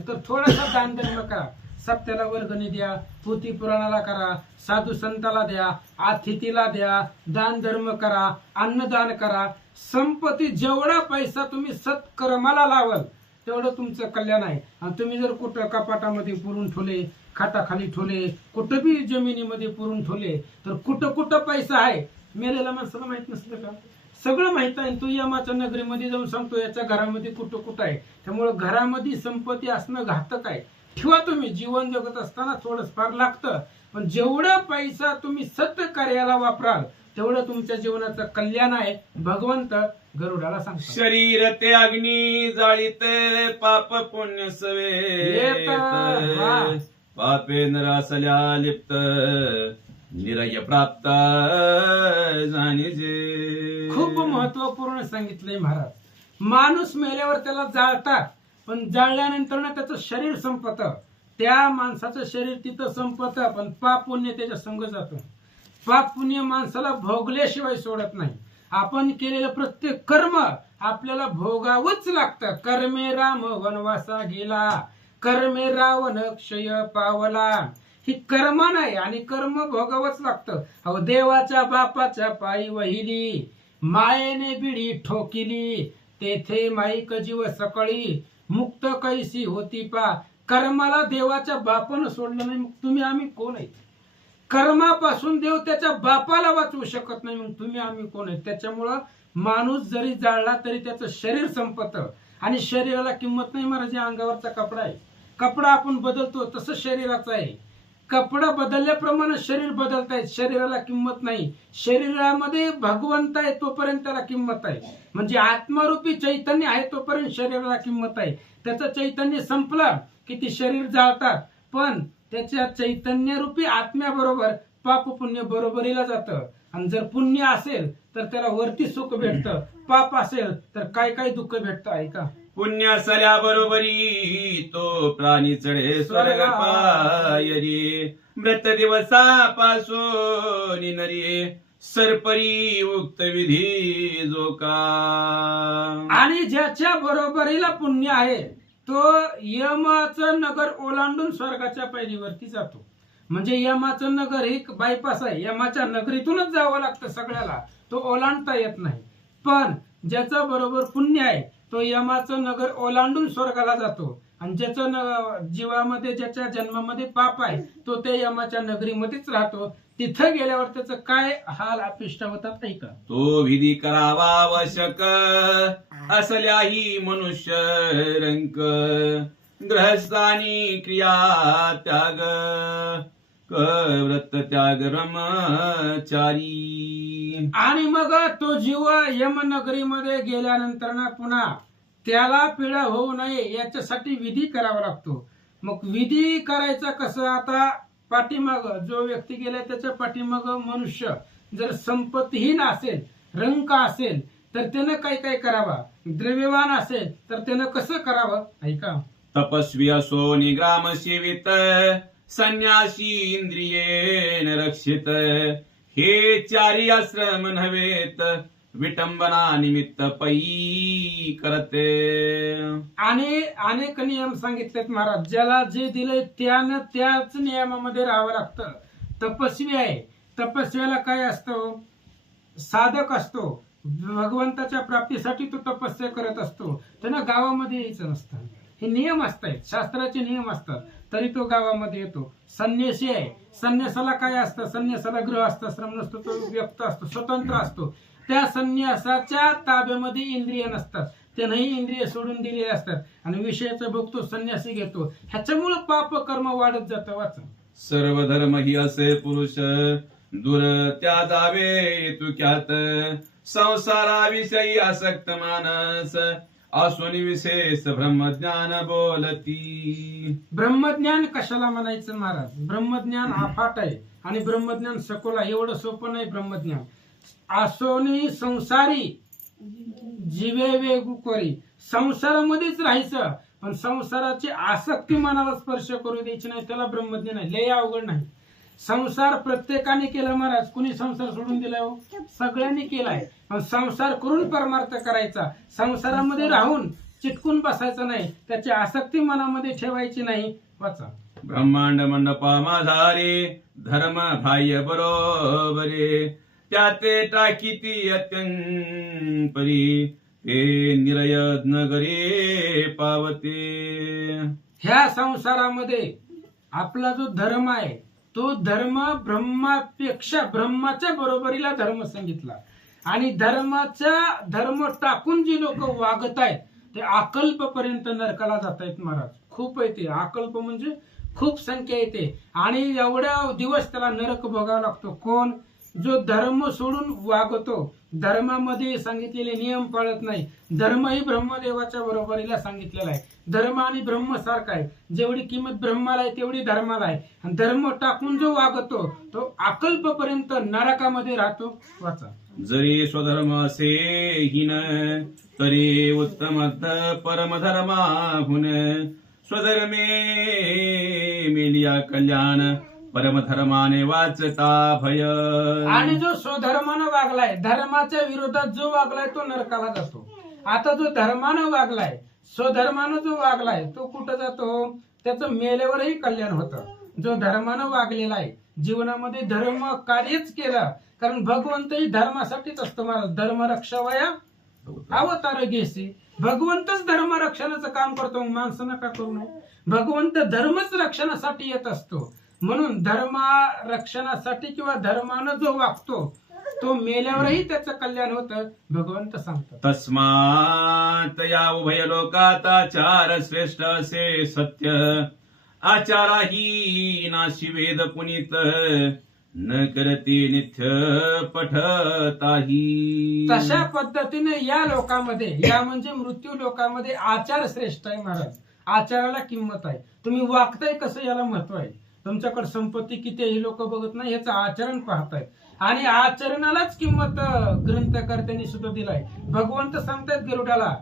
तर थोडासा दान धर्म करा, सप्त्याला वर्गणी द्या, पोथी पुराणाला करा, साधू संताला द्या, अतिथीला द्या, दान धर्म करा, अन्नदान करा. संपत्ती जेवढा पैसा तुम्ही सत्कर्माला लावल तेवढं तुमचं कल्याण आहे. आणि तुम्ही जर कुठं कपाटामध्ये पुरून ठेवले, खाटाखाली ठेवले, कुठं बी जमिनीमध्ये पुरून ठेवले तर कुठं कुठं पैसा आहे मेलेल्या माणसाला माहित नसलं का? सगळं माहित आहे. तू यमाच्या नगरीमध्ये जाऊन सांगतो याच्या घरामध्ये कुठं कुठं आहे. त्यामुळे घरामध्ये संपत्ती असणं घातक आहे. ठेवा, तुम्ही जीवन जगत असताना थोडंच फार लागतं, पण जेवढा पैसा तुम्ही सत्कार्याला वापराल तेवढं तुमच्या जीवनाचं कल्याण आहे. भगवंत गरुडाला सांगतो. शरीर ते अग्नी जाळीत पाप पुण्य सवेत पापे नरासल्या लिप्त निरय प्राप्त जाणीजे. खूप महत्वपूर्ण सांगितलंय महाराज. माणूस मेल्यावर त्याला जाळतात, पण जाळल्यानंतर ना त्याचं शरीर संपतं. त्या माणसाचं शरीर तिथं संपतं, पण पाप पुण्य त्याच्या संग जातं. पाप पुण्य माणसाला भोगल्याशिवाय सोडत नाही. आपण केलेलं प्रत्येक कर्म आपल्याला भोगावंच लागतं. कर्मे राम वनवासा गेला, कर्मे रावण क्षय पावला. ही कर्म नाही आणि कर्म भोगावंच लागतं. अहो देवाच्या बापाच्या पायी वहिली, मायेने बिडी ठोकिली, तेथे माईक जीव सकळी, मुक्त कैसी होती पा. कर्माला देवाच्या बापानं सोडलं नाही, मग तुम्ही आम्ही कोण आहे? कर्मापासून देव त्याच्या बापाला वाचवू शकत नाही, मग तुम्ही आम्ही कोण आहे? त्याच्यामुळं माणूस जरी जाळला तरी त्याचं शरीर संपतं. आणि शरीराला किंमत नाही महाराज. अंगावरचा कपडा आहे, कपडा आपण बदलतो तसं शरीराचं आहे. कपडा बदलल्याप्रमाणे शरीर बदलतायत, शरीराला किंमत नाही. शरीरामध्ये भगवंत आहे तोपर्यंत त्याला किंमत आहे. म्हणजे आत्मरूपी चैतन्य आहे तोपर्यंत शरीराला किंमत आहे. त्याचं चैतन्य संपलं की ती शरीर जाळतात, पण त्याच्या चैतन्यरूपी आत्म्याबरोबर पाप पुण्य बरोबरीला जातं. आणि जर पुण्य असेल तर त्याला वरती सुख भेटतं, पाप असेल तर काय काय दुःख भेटतं. ऐका, पुण्य असल्या बरोबरी तो प्राणी चढे स्वर्ग पायरी मृत दिवसापासून नरी सरपरी उक्त विधी जो का. आणि ज्याच्या बरोबरीला पुण्य आहे तो यमाचं नगर ओलांडून स्वर्गाच्या पायरीवरती जातो. म्हणजे यमाचं नगर हे बायपास आहे, यमाच्या नगरीतूनच जावं लागतं सगळ्याला, तो ओलांडता येत नाही. पण ज्याचं बरोबर पुण्य आहे तो यमाचं नगर ओलांडून स्वर्गाला जातो. आणि ज्याचं जीवामध्ये ज्याच्या जन्मामध्ये पाप आहे तो त्या यमाच्या नगरीमध्येच राहतो. तिथं गेल्यावर त्याचं काय हाल अपिष्ट होतात ऐका. तो विधी करावा आवश्यक असल्याही मनुष्य रंक ग्रहस्थानी क्रिया त्याग व्रत त्याग ब्रह्मचारी. आणि मग तो जीव यमनगरीमध्ये गेल्यानंतर ना पुन्हा त्याला पीडा होऊ नये याच्यासाठी विधी करावा लागतो. मग विधी करायचा कसं? आता पाठीमाग जो व्यक्ती गेलाय त्याच्या पाठीमाग मनुष्य जर संपत्तीहीन असेल, रंक असेल तर त्यानं काय काय करावा, द्रव्यवान असेल तर त्यानं कसं करावं ऐका. तपस्वी असो निग्राम सेवित संन्यासी इंद्रियेन रक्षित हे चारी आश्रम नव्हेत विटंबना निमित्त पै करते. आणि अनेक नियम सांगितलेत महाराज. ज्याला जे दिलंय त्यानं त्याच नियमामध्ये राहावं लागतं. तपस्वी आहे, तपस्व्याला काय असतं? साधक असतो, भगवंताच्या प्राप्तीसाठी तो तपस्या करत असतो. त्यांना गावामध्ये यायचं नसतं. हे नियम असतात, शास्त्राचे नियम असतात, तरी तो गावामध्ये येतो. संन्यासी आहे, संन्यासाला काय असतं? संन्यासाला गृह आश्रम नसतो, तो व्यक्त असतो, स्वतंत्र असतो. त्या संन्यासाच्या ताब्यामध्ये इंद्रिय नसतात, त्यानंही इंद्रिय सोडून दिलेले असतात आणि विषयाचं बघतो, संन्यासी घेतो. ह्याच्यामुळं पाप कर्म वाढत जातं. वाचा. सर्व धर्म ही असे पुरुष दूर त्या जावे तुक्यात, संसाराविषयी आसक्त मानस आसुनी विशेष ब्रह्मज्ञान बोलती. ब्रह्मज्ञान कशाला म्हणायचं महाराज? ब्रह्मज्ञान अफाट आहे आणि ब्रह्मज्ञान सखोल आहे. एवढं सोपं नाही ब्रह्मज्ञान. आसोनी संसारी जीवे वेगुकोरी, संसारामध्येच राहायचं, पण संसाराची आसक्ती मनाला स्पर्श करू द्यायची नाही, त्याला ब्रह्मज्ञान आहे. लय अवघड नाही. संसार प्रत्येकाने केला महाराज. कुणी संसार सोडून दिलाय हो? सगळ्यांनी केलाय. पण संसार करून परमार्थ करायचा, संसारामध्ये राहून चिटकून बसायचं नाही, त्याची आसक्ती मनामध्ये ठेवायची नाही. वाचा. ब्रह्मांड मंडपा माझारे धर्म बाह्य बरोबरे, त्याते टाकीती अत्यंपरी, ते निरय नगरे पावते. ह्या संसारामध्ये आपला जो धर्म आहे तो धर्म ब्रह्मापेक्षा, ब्रह्माच्या बरोबरीला धर्म सांगितला. आणि धर्म टाकून जी लोक वागत आहेत ते अकल्प पर्यंत नरकाला जात आहेत महाराज. खूप आहे ते अकल्प, म्हणजे खूप संख्या येते आणि एवढ्या दिवस त्याला नरक भोगावा लागतो. कोण? जो धर्म सोडून वागतो, धर्मामध्ये सांगितलेले नियम पाळत नाही. धर्म ही ब्रह्मदेवाच्या बरोबरीला सांगितलेला आहे. धर्म आणि ब्रह्म सारखा आहे. जेवढी किंमत ब्रह्माला आहे तेवढी धर्माला आहे. आणि धर्म टाकून जो वागतो तो अकल्प पर्यंत नरकामध्ये राहतो. वाचा. जरी स्वधर्म असे हीन, तरी उत्तम परमधर्माहुन, स्वधर्मे मिलिया कल्याण, परमधर्माने वाचता भय. आणि जो स्वधर्मानं वागलाय, धर्माच्या विरोधात जो वागलाय तो नरकाला जातो. आता जो धर्मानं वागलाय, स्वधर्मानं जो वागलाय तो कुठं जातो? त्याचं मेल्यावरही कल्याण होतं. जो धर्मानं वागलेला आहे, जीवनामध्ये धर्म कार्यच केलं, कारण भगवंतही धर्मासाठीच असतो महाराज. धर्म रक्षावया अवतार घेसी. भगवंतच धर्म रक्षणाचं काम करतो, माणसानं का करू नये? भगवंत धर्मच रक्षणासाठी येत असतो. म्हणून धर्म रक्षणासाठी किंवा धर्मानं जो वागतो तो मेल्यावरही त्याचं कल्याण होतं, भगवंत सांगतात. तस्मात या उभय लोकात आचार श्रेष्ठ असे सत्य, आचाराही नाशी वेद पुनीत, न करती नित्य पठताही. तशा पद्धतीने या लोकांमध्ये, या म्हणजे मृत्यू लोकांमध्ये आचार श्रेष्ठ आहे महाराज. आचाराला किंमत आहे. तुम्ही वागताय कसं याला महत्व आहे. तुमच्याकडे संपत्ती किती आहे हे लोक बघत नाही, याचं आचरण पाहतायत. आणि आचरणालाच किंमत ग्रंथकर्त्यांनी सुद्धा दिलाय. भगवंत सांगतायत गरुडाला,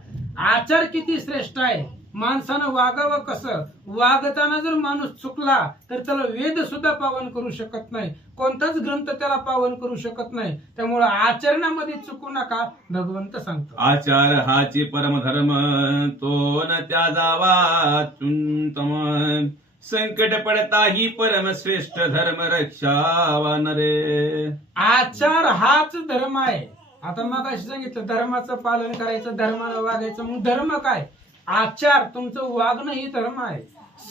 आचार किती श्रेष्ठ आहे. माणसानं वागावं कसं. वागताना जर माणूस चुकला तर त्याला वेद सुद्धा पावन करू शकत नाही, कोणताच ग्रंथ त्याला पावन करू शकत नाही. त्यामुळे आचरणामध्ये चुकू नका, भगवंत सांगतो. आचार हाची परमधर्म, तो न त्या जावा तुंतम, संकट पडता ही परमश्रेष्ठ धर्म रक्षावा नरे. आचार हाच धर्म आहे. आता मग अशी सांगितलं धर्माचं पालन करायचं, धर्मानं वागायचं. मग धर्म काय? आचार, तुमचं वागणं ही धर्म आहे.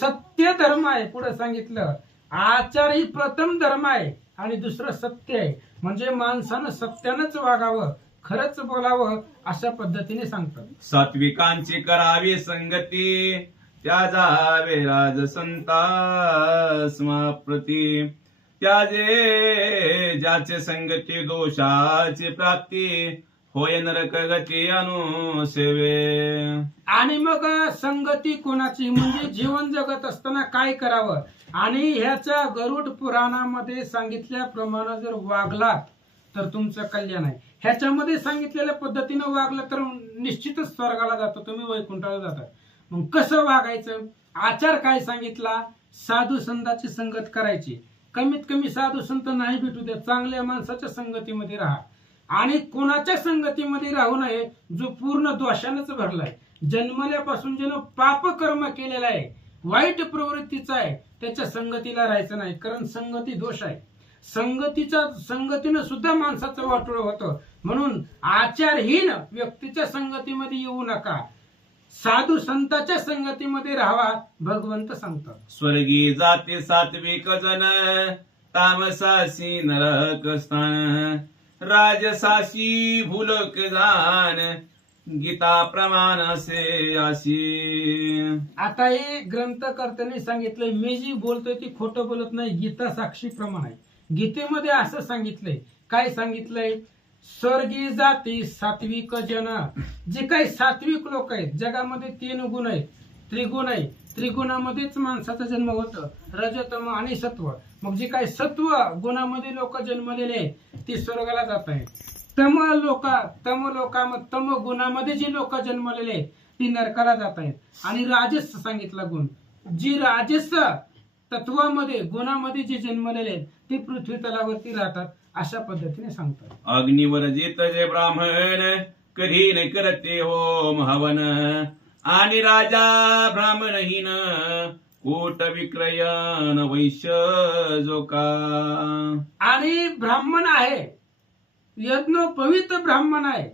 सत्य धर्म आहे. पुढे सांगितलं आचार ही प्रथम धर्म आहे आणि दुसरं सत्य आहे. म्हणजे माणसानं सत्यानंच वागावं, खरंच बोलावं, अशा पद्धतीने सांगतात. सात्विकांची करावी संगती, त्या जावे राजसंता स्माप्रती, त्याजे ज्याचे संगती दोषाची प्राप्ती, होय नरक गती अनुसेवे. आणि मग संगती कोणाची? म्हणजे जीवन जगत असताना काय करावं. आणि ह्याच्या गरुड पुराणामध्ये सांगितल्याप्रमाणे जर वागलात तर तुमचं कल्याण आहे. ह्याच्यामध्ये सांगितलेल्या पद्धतीनं वागलं तर निश्चितच स्वर्गाला जातो, तुम्ही वैकुंठाला जाता. मग कसं वागायचं? आचार काय सांगितला? साधू संतांची संगत करायची. कमीत कमी साधू संत नाही भेटू द्या, चांगल्या माणसाच्या संगतीमध्ये राहा. आणि कोणाच्या संगतीमध्ये राहू नये जो पूर्ण दोषानंच भरलाय. जन्मल्यापासून ज्यानं पाप कर्म केलेला आहे, वाईट प्रवृत्तीचा आहे, त्याच्या संगतीला राहायचं नाही. कारण संगती दोष आहे. संगतीनं सुद्धा माणसाचं वाटोळं होतं. म्हणून आचारहीन व्यक्तीच्या संगतीमध्ये येऊ नका. साधू संतांच्या संगतीमध्ये राहावा, भगवंत सांगतात. स्वर्गी जाते सात्विक जन, तामसासी नरक स्थान, राजसासी भूलोक जान, गीता प्रमाण असे आशी. आता हे ग्रंथकर्त्यांनी सांगितलंय, मी जी बोलतोय ती खोटं बोलत नाही, गीता साक्षी प्रमाण आहे. गीतेमध्ये असं सांगितलंय. काय सांगितलंय? स्वर्गी जाती सात्विक जन. जे काही सात्विक लोक आहेत, जगामध्ये 3 गुण आहेत, त्रिगुण आहे. त्रिगुणामध्येच माणसाचा जन्म होतो, रजतम आणि सत्व. मग जे काही सत्व गुणामध्ये लोक जन्मलेले आहेत ती स्वर्गाला जात आहेत. तम गुणामध्ये जी लोक जन्मलेले आहेत ती नरकाला जात आहेत. आणि राजस सांगितला गुण, जी राजस तत्वामध्ये गुणामध्ये जे जन्मलेले आहेत ते पृथ्वी तलावरती राहतात, अशा पद्धतीने सांगतात. अग्निवर जित जे ब्राह्मण, कधी न करते होम हवन, आणि राजा ब्राह्मणहीन, कोट विक्रयन वैश्य जो का. आणि ब्राह्मण आहे, यज्ञोपवित ब्राह्मण आहे,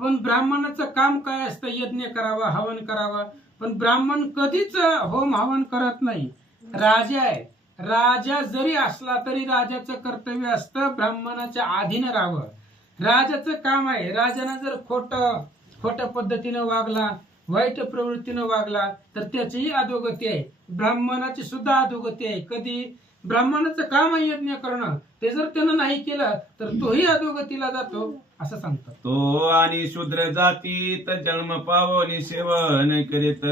पण ब्राह्मणाचं काम काय असतं? यज्ञ करावा, हवन करावा. पण ब्राह्मण कधीच होम हवन करत नाही. राजा आहे, राजा जरी असला तरी राजाचं कर्तव्य असतं ब्राह्मणाच्या अधीन राहावं. राजाचं काम आहे. राजानं जर खोट्या पद्धतीनं वागला, वाईट प्रवृत्तीनं वागला तर त्याचीही अधोगती आहे. ब्राह्मणाची सुद्धा अधोगती आहे. कधी? ब्राह्मणाचं काम आहे यज्ञ करणं, ते जर त्यानं नाही केलं तर तोही अधोगतीला जातो, असं सांगतात. तो आणि शूद्र जातीत जन्म पावनी सेवन करीत,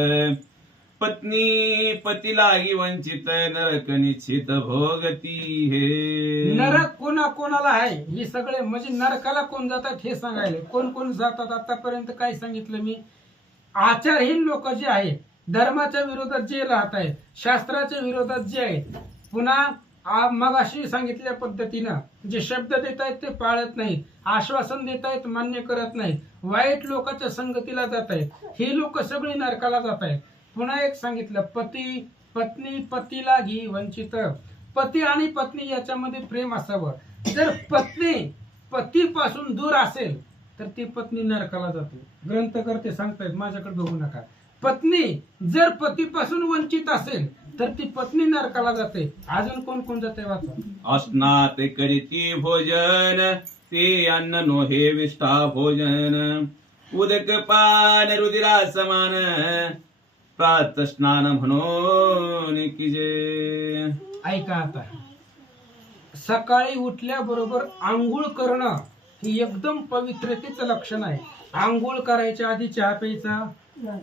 पत्नी पतीलाही वंचित, नरक निश्चित भोगती हे. नरक कोणाला आहे हे सगळे, म्हणजे नरकाला कोण जातात हे सांगायले. कोण जातात? आतापर्यंत काय सांगितलं मी? आचारहीन लोक जे आहेत, धर्माच्या विरोधात जे राहत आहेत, शास्त्राच्या विरोधात जे आहेत, पुन्हा मगाशी सांगितल्या पद्धतीनं जे शब्द देत आहेत ते पाळत नाहीत, आश्वासन देत आहेत मान्य करत नाहीत, वाईट लोकांच्या संगतीला जात आहेत, हे लोक सगळी नरकाला जात आहेत. पुन्हा एक सांगितलं, पत्नी पतीला घी वंचित. पती आणि पत्नी याच्यामध्ये प्रेम असावं. जर पत्नी पतीपासून दूर असेल तर ती पत्नी नरकाला जाते. ग्रंथकर्ते सांगतायत, माझ्याकडे बघू नका. पत्नी जर पतीपासून वंचित असेल तर ती पत्नी नरकाला जाते. अजून कोण जाते वाचा. अस्नात करीती भोजन, ते अन्न नोहे विष्ठा भोजन, उदक पान रुधिरा समान, प्रात स्नान म्हणून कीजे. ऐका आता, सकाळी उठल्याबरोबर आंघोळ करणं ही एकदम पवित्रतेचं लक्षण आहे. आंघोळ करायच्या आधी चहा प्यायचा,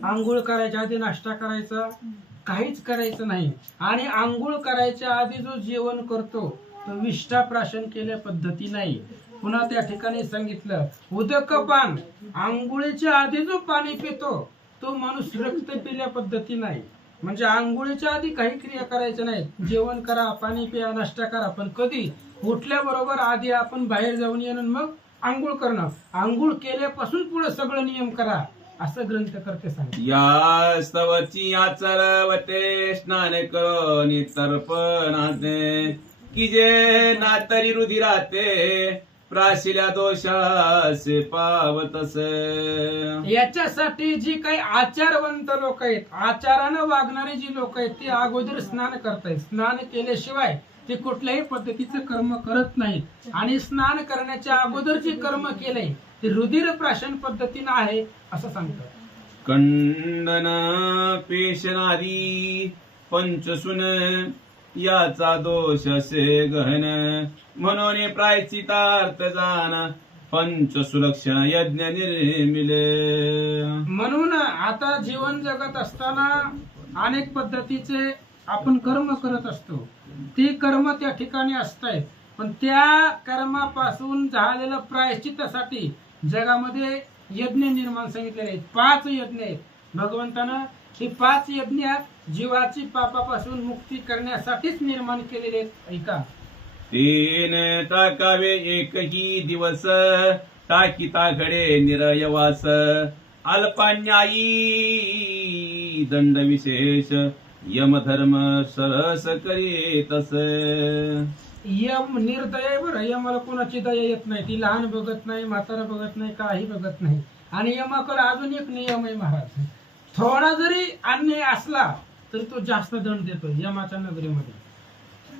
आंघोळ करायच्या आधी नाश्ता करायचा, काहीच करायचं नाही. आणि आंघोळ करायच्या आधी जो जेवण करतो तो विष्ठा प्राशन केल्या पद्धती नाही. पुन्हा त्या ठिकाणी सांगितलं, उदकपान, आंघोळीच्या आधी जो पाणी पितो तो माणूस रक्त पिल्या पद्धती नाही. म्हणजे आंघोळीच्या आधी काही क्रिया करायच्या नाहीत. जेवण करा, पाणी प्या, नाश्ता करा, पण कधी? उठल्याबरोबर आधी आपण बाहेर जाऊन येणं मग आंघोळ करणं. आंघोळ केल्यापासून पुढे सगळं नियम करा, असं ग्रंथकर्ते सांगतात. या स्तवची आचरवते, स्नान करोनी तर्पणाते, की जे नातरी रुधिराते, प्राशिल्या दोषासे पावतस. याच्यासाठी जी काही आचारवंत लोक आहेत, आचारानं वागणारे जी लोक आहेत, ती अगोदर स्नान करतायत. स्नान केल्याशिवाय ते कुठल्याही पद्धतीचं कर्म करत नाहीत. आणि स्नान करण्याच्या अगोदर जे कर्म केलंय ते रुधिर प्राशन पद्धतीनं आहे, असं सांगतात. खंडन पेशनारी पंचसुन, याचा दोष असे गहन, म्हणून प्रायचितार्थ जाण, पंचसुलक्षण यज्ञ निर्मिले. म्हणून आता जीवन जगत असताना अनेक पद्धतीचे आपण कर्म करत असतो. ते कर्म त्या ठिकाणी असतायत, पण त्या कर्मापासून झालेल्या प्रायश्चित्तासाठी जगामध्ये यज्ञ निर्माण सांगितलेले आहेत. 5 यज्ञ आहेत. भगवंतानं ही 5 यज्ञ जीवाची पापापासून मुक्ती करण्यासाठीच निर्माण केलेले आहेत. ऐका, तीन टाकावे एकही दिवस टाकिता घडे निरयवास अल्पान्यायी दंड विशेष यमधर्म सरस करी तस. यम निर्दय आहे बरं. यमाला कोणाची दया येत नाही. ती लहान बघत नाही, म्हातारा बघत नाही, काही बघत नाही. आणि यमाकडे अजून एक नियम आहे महाराज. थोडा जरी अन्याय असला तर तो जास्त दंड देतो यमाच्या नगरीमध्ये.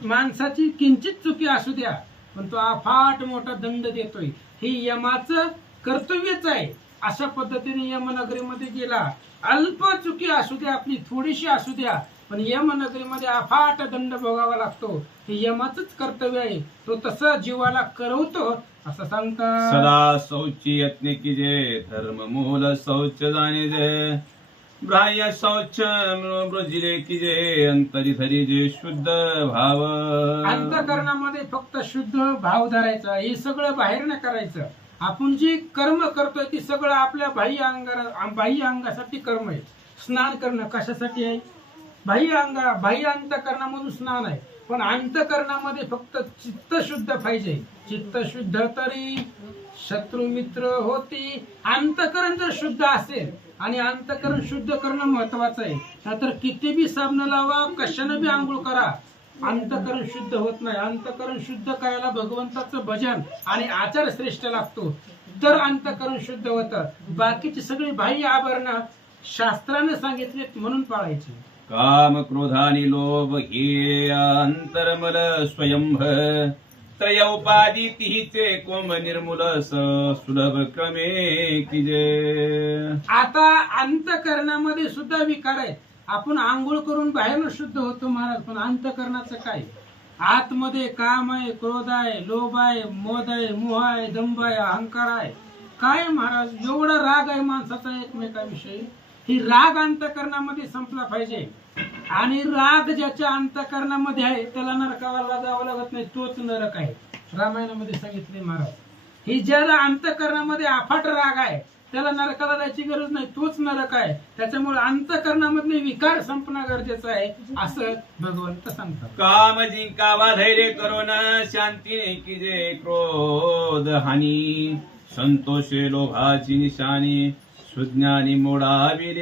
माणसाची किंचित चुकी असू द्या पण तो अफाट मोठा दंड देतोय. हे यमाचं कर्तव्यच आहे. अशा पद्धतीने यमनगरीमध्ये गेला. अल्प चुकी असू द्या, आपली थोडीशी असू द्या, पण यमनगरीमध्ये अफाट दंड भोगावा लागतो. हे यमाचंच कर्तव्य आहे. तो तसं जीवाला करवतो असं सांगतात. सदा शौच यत्न कीजे धर्म मूल शौच जाणे जे बाह्य शौच ब्रजिले कीजे अंतरी धरी जे शुद्ध भाव. अंतःकरणामध्ये फक्त शुद्ध भाव धरायचा. हे सगळं बाहेर नाही करायचं. आपण जे कर्म करतोय ती सगळं आपल्या बाह्य अंगासाठी कर्म आहे. स्नान करणं कशासाठी आहे? बाह्य अंतःकरणामधून स्नान आहे. पण अंतःकरणामध्ये फक्त चित्त शुद्ध पाहिजे. चित्त शुद्ध तरी शत्रू मित्र होती. अंतःकरण जर शुद्ध असेल आणि अंतःकरण शुद्ध करणं महत्वाचं आहे. नाहीतर किती बी साबण लावा, कशाने बी आंघोळ करा, अंतःकरण शुद्ध होत नाही. अंतःकरण शुद्ध करायला भगवंताचं भजन आणि आचार श्रेष्ठ लागतो, तर अंतःकरण शुद्ध होतं. बाकीची सगळी बाह्य आभरणं शास्त्राने सांगितलेत म्हणून पाळायची. काम क्रोधानी लोभ हे अंतर्मल स्वयंभ त्रय उपाधी तिहीचे कोम निर्मूल सुलभ क्रमे कीजे. आता अंतःकरणामध्ये सुद्धा विकार आहेत. आपण आंघोळ करून बाहेर शुद्ध होतो महाराज, पण अंतःकरणाचं काय? आतमध्ये काम आहे, क्रोध आहे, लोभ आहे, मोद आहे, मोह आहे, दंभ आहे, अहंकार आहे. काय महाराज एवढा राग आहे माणसाचा एकमेकाविषयी. ही राग अंतःकरणामध्ये संपला पाहिजे. आणि राग ज्याच्या अंतःकरणामध्ये आहे त्याला नरकाला जावं लागत नाही, तोच नरक आहे. रामायणामध्ये सांगितले महाराज. ही ज्याला अंतःकरणामध्ये अफाट राग आहे त्याला नरकाला जायची गरज नाही, तोच नरक आहे. त्याच्यामुळे अंतःकरणामधले विकार संपणं गरजेचं आहे असं भगवंत सांगतात. काम जिंकावा धैर्य करून शांती कीजे क्रोध हानी संतोषे लोभाची निशाणी सुज्ञानी मोडावी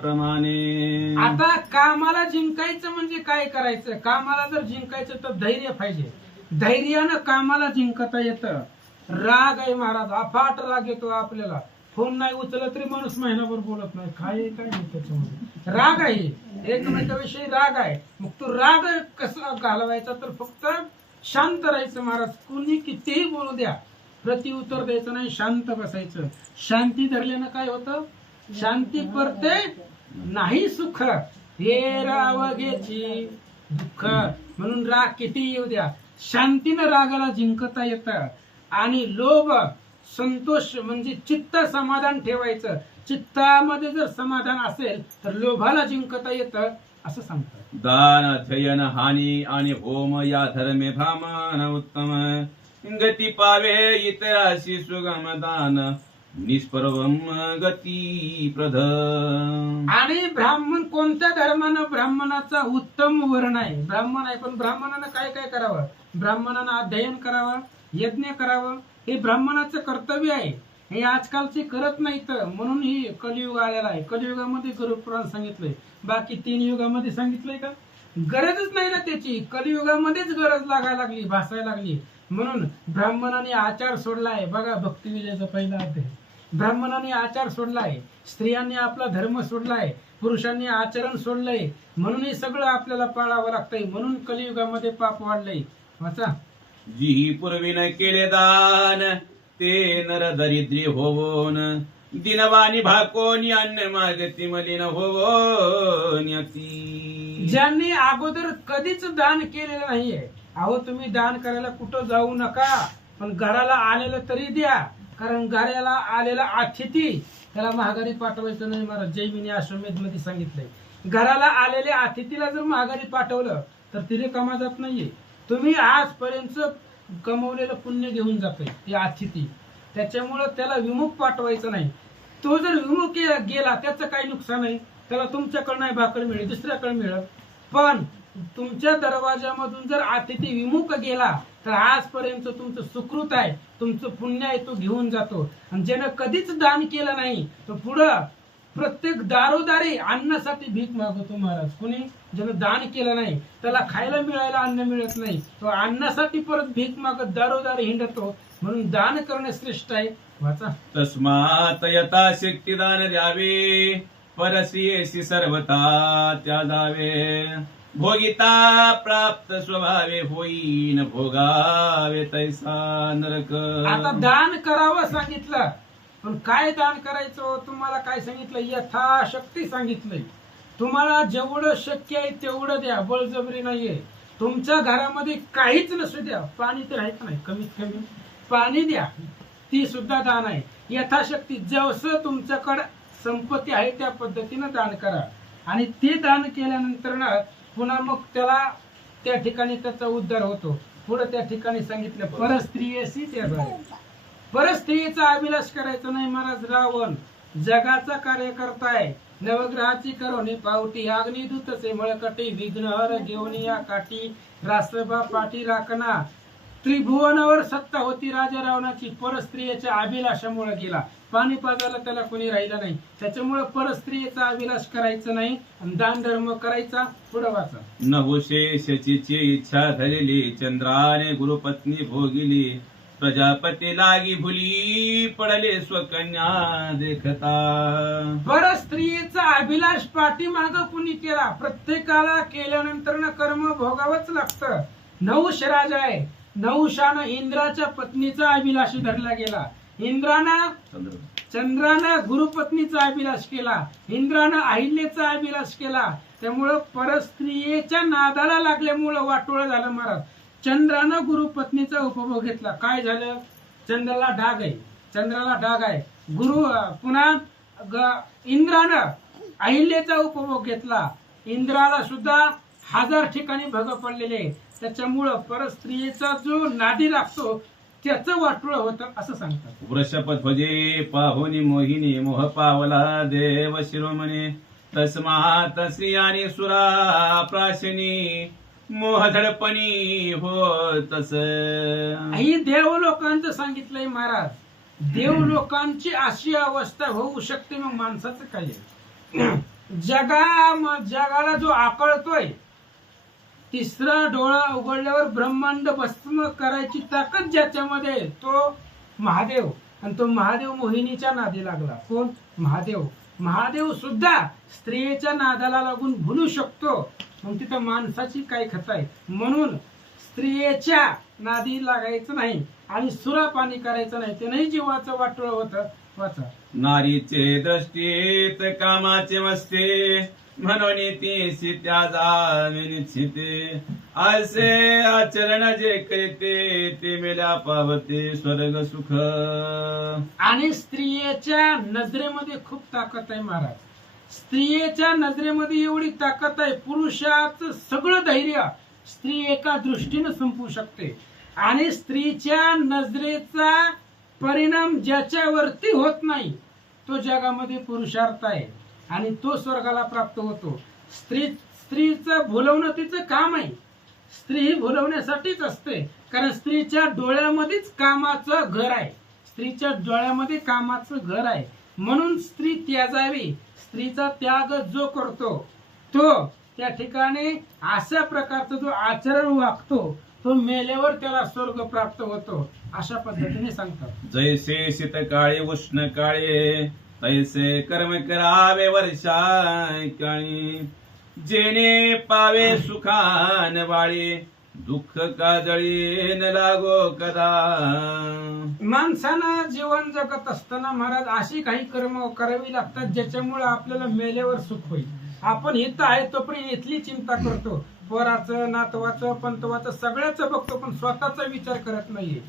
प्रमाणे. आता कामाला जिंकायचं म्हणजे काय करायचं? कामाला जर जिंकायचं तर धैर्य पाहिजे. धैर्यानं कामाला जिंकता येतं. राग आहे महाराज, अफाट राग येतो आपल्याला. फोन नाही उचलला तरी माणूस महिनाभर बोलत नाही. काय नाही त्याच्यामध्ये राग आहे. एकमेकाविषयी राग आहे. मग तो राग कसा घालवायचा? तर फक्त शांत राहायचं महाराज. कुणी कितीही बोलू द्या, प्रत्युत्तर द्यायचं नाही, शांत बसायचं. शांती धरल्यानं काय होतं? शांती परते नाही सुख, हे रावघेची दुःख. म्हणून राग किती येऊ द्या, शांतीनं रागाला जिंकता येतं. आणि लोभ संतोष म्हणजे चित्त समाधान ठेवायचं. चित्तामध्ये जर समाधान असेल तर लोभाला जिंकता येतं असं सांगतात. दान अध्ययन हानी आणि होम या धर्मे भामन उत्तम गती पावे इतराशी सुगम दान निष्परवम गती प्रध. आणि ब्राह्मण कोणत्या धर्मानं? ब्राह्मणाचा उत्तम वर्ण आहे, ब्राह्मण आहे. पण ब्राह्मणानं काय काय करावं? ब्राह्मणानं अध्ययन करावं, यज्ञ करावं. हे ब्राह्मणाचं कर्तव्य आहे. हे आजकालचे करत नाहीत, म्हणून ही कलियुग आलेला आहे. कलियुगामध्ये गरुडपुराण सांगितलंय, बाकी 3 युगामध्ये सांगितलंय का? गरजच नाही ना त्याची. कलियुगामध्येच गरज लागायला लागली, भासायला लागली. म्हणून ब्राह्मणाने आचार सोडलाय. बघा भक्तिविजयाचा पहिला अध्याय. ब्राह्मणाने आचार सोडलाय, स्त्रियांनी आपला धर्म सोडलाय, पुरुषांनी आचरण सोडलंय. म्हणून हे सगळं आपल्याला पाळावं लागतंय. म्हणून कलियुगामध्ये पाप वाढलंय. वाचा. जी पूर्वीन केले दान ते नर दरिद्री होवोन दिनवानी भाकोनी अन्न मागती मलिन होवोन्यती. ज्यांनी अगोदर कधीच दान केलेलं नाहीये. अहो तुम्ही दान करायला कुठं जाऊ नका, पण घराला आलेलं तरी द्या. कारण घराला आलेला अतिथी त्याला महागारी पाठवायचं नाही महाराज. जैमिनी अश्वमेध मध्ये सांगितलंय. घराला आलेल्या अतिथीला जर महागारी पाठवलं तर ती रिकामा जात नाहीये. तुम्ही आजपर्यंत कमवलेलं पुण्य घेऊन जातोय ते अतिथी. त्याच्यामुळं त्याला विमुख पाठवायचं नाही. तो जर विमुख गेला त्याचं काही नुकसान नाही. त्याला तुमच्याकडे नाही भाकर मिळेल, दुसऱ्याकडे मिळेल. पण तुमच्या दरवाजामधून जर अतिथी विमुख गेला तर आजपर्यंत तुमचं सुकृत आहे, तुमचं पुण्य आहे, तो घेऊन जातो. आणि ज्यानं कधीच दान केलं नाही तो पुढं प्रत्येक दारोदारी अन्नासाठी भीक मागवतो महाराज. कुणी ज्यानं दान केलं नाही त्याला खायला मिळायला अन्न मिळत नाही, तो अन्नासाठी परत भीक मागत दारोदारी हिंडतो. म्हणून दान करणे श्रेष्ठ आहे. वाचा. तस्मात् यथाशक्ती दान द्यावे, परस्येसी सर्वथा त्यागावे. भोगिता प्राप्त स्वभावे, होईन भोगावे तैसा नरक. आता दान करावं सांगितलं, पण काय दान करायचं तुम्हाला काय सांगितलं? यथाशक्ती सांगितलंय. तुम्हाला जेवढं शक्य आहे तेवढं द्या, बळजबरी नाहीये. तुमच्या घरामध्ये काहीच नसू द्या, पाणी तर आहे का नाही, कमीत कमी पाणी द्या, ती सुद्धा दान आहे. यथाशक्ती जसं तुमच्याकडे संपत्ती आहे त्या पद्धतीनं दान करा. आणि ते दान केल्यानंतर ना पुन्हा मग त्याला त्या ठिकाणी त्याचा उद्धार होतो. पुढे त्या ठिकाणी सांगितलं परस्त्रियेशी त्या परस्त्रियेचा अभिलाष करायचा नाही महाराज. रावण जगाचा कार्यकर्ता आहे. नवग्रहाची करोनी पावटी, अग्निदूतचे मळकटी, विघ्नहर घेऊन या काठी, रासबा पाठी राखणा. त्रिभुवनावर सत्ता होती राजा रावणाची, परस्त्रियेच्या अभिलाषामुळे गेला. पाणी पाजायला त्याला कोणी राहिलं नाही. त्याच्यामुळे परस्त्रियेचा अभिलाष करायचा नाही आणि दान धर्म करायचा. पुढे वाचा. नहुशेषची इच्छा धरली, चंद्राने गुरुपत्नी भोगिली. प्रजापती लागी भुली, पडले स्वकन्या देखता. परस्त्रियेचा अभिलाष पाठीमाग कुणी केला? प्रत्येकाला केल्यानंतर ना कर्म भोगावंच लागतं. नहुष राजा आहे, नहुषानं इंद्राच्या पत्नीचा अभिलाषी धरला गेला. इंद्रानं चंद्रानं गुरुपत्नीचा अभिलाष केला, इंद्रानं अहिल्याचा अभिलाष केला. त्यामुळं परस्त्रियेच्या नादाला लागल्यामुळं वाटोळं झालं महाराज. चंद्रानं गुरुपत्नीचा उपभोग घेतला. काय झालं? चंद्राला डाग आहे, चंद्राला डाग आहे. पुन्हा इंद्रानं अहिल्याचा उपभोग घेतला. इंद्राला सुद्धा 1000 ठिकाणी भग पडलेले. त्याच्यामुळं परस्त्रियेचा जो नादी लागतो त्याचं वाटोळं होतं असं सांगतात. वृषभ ध्वजे पाहुनी मोहिनी, मोह पावला देव शिरोमणी. तस्मात् स्त्रियानी सुरा प्राशनी, मोह धडपणी होतस. ही देव लोकांचं सांगितलंय महाराज. देव लोकांची अशी अवस्था होऊ शकते, मग माणसाचं काय? जगाला जो आकळतोय, तिसरा डोळा उघडल्यावर ब्रह्मांड भस्म करायची ताकद ज्याच्यामध्ये, तो महादेव. आणि तो महादेव मोहिनीच्या नादी लागला. कोण? महादेव. महादेव सुद्धा स्त्रियेच्या नादाला लागून भुलू शकतो. मग तिथं माणसाची काय खत आहे? म्हणून स्त्रियेच्या नादी लागायचं नाही आणि सुरापानी करायचं नाही, त्यानंही जीवाचं वाटोळं होतं. वाचा. नारीचे दृष्टीत कामाचे मस्ते, म्हणून ती त्याचा निश्चिते. असे आचरण जे करते, ते मेल्या पावते स्वर्ग सुख. आणि स्त्रियेच्या नजरेमध्ये खूप ताकद आहे महाराज. स्त्रियेच्या नजरेमध्ये एवढी ताकद आहे, पुरुषाचं सगळं धैर्य स्त्री एका दृष्टीनं संपवू शकते. आणि स्त्रीच्या नजरेचा परिणाम ज्याच्यावरती होत नाही तो जगामध्ये पुरुषार्थ आहे आणि तो स्वर्गाला प्राप्त होतो. स्त्रीचं भुलवणं तिचं काम आहे. स्त्री ही भुलवण्यासाठीच असते, कारण स्त्रीच्या डोळ्यामध्येच कामाचं घर आहे. स्त्रीच्या डोळ्यामध्ये कामाचं घर आहे. म्हणून स्त्री त्यागावी. स्त्रीचा त्याग जो करतो तो त्या ठिकाणी अशा प्रकारचं जो आचरण वागतो तो मेल्यावर त्याला स्वर्ग प्राप्त होतो, अशा पद्धतीने सांगतात. जैसे शीत काळे उष्ण काळे, तैसे कर्म करावे वर्षा काळी. जेणे पावे सुखान वाळे, दुःख काजळी न लागो कदा. माणसानं जीवन जगत असताना महाराज अशी काही कर्म करावी लागतात ज्याच्यामुळे आपल्याला मेल्यावर सुख होईल. आपण इथं आहे तोपर्यंत इथली चिंता करतो, पोराचं, नातवाचं, पंतवाचं, सगळ्याच बघतो, पण स्वतःचा विचार करत नाहीये.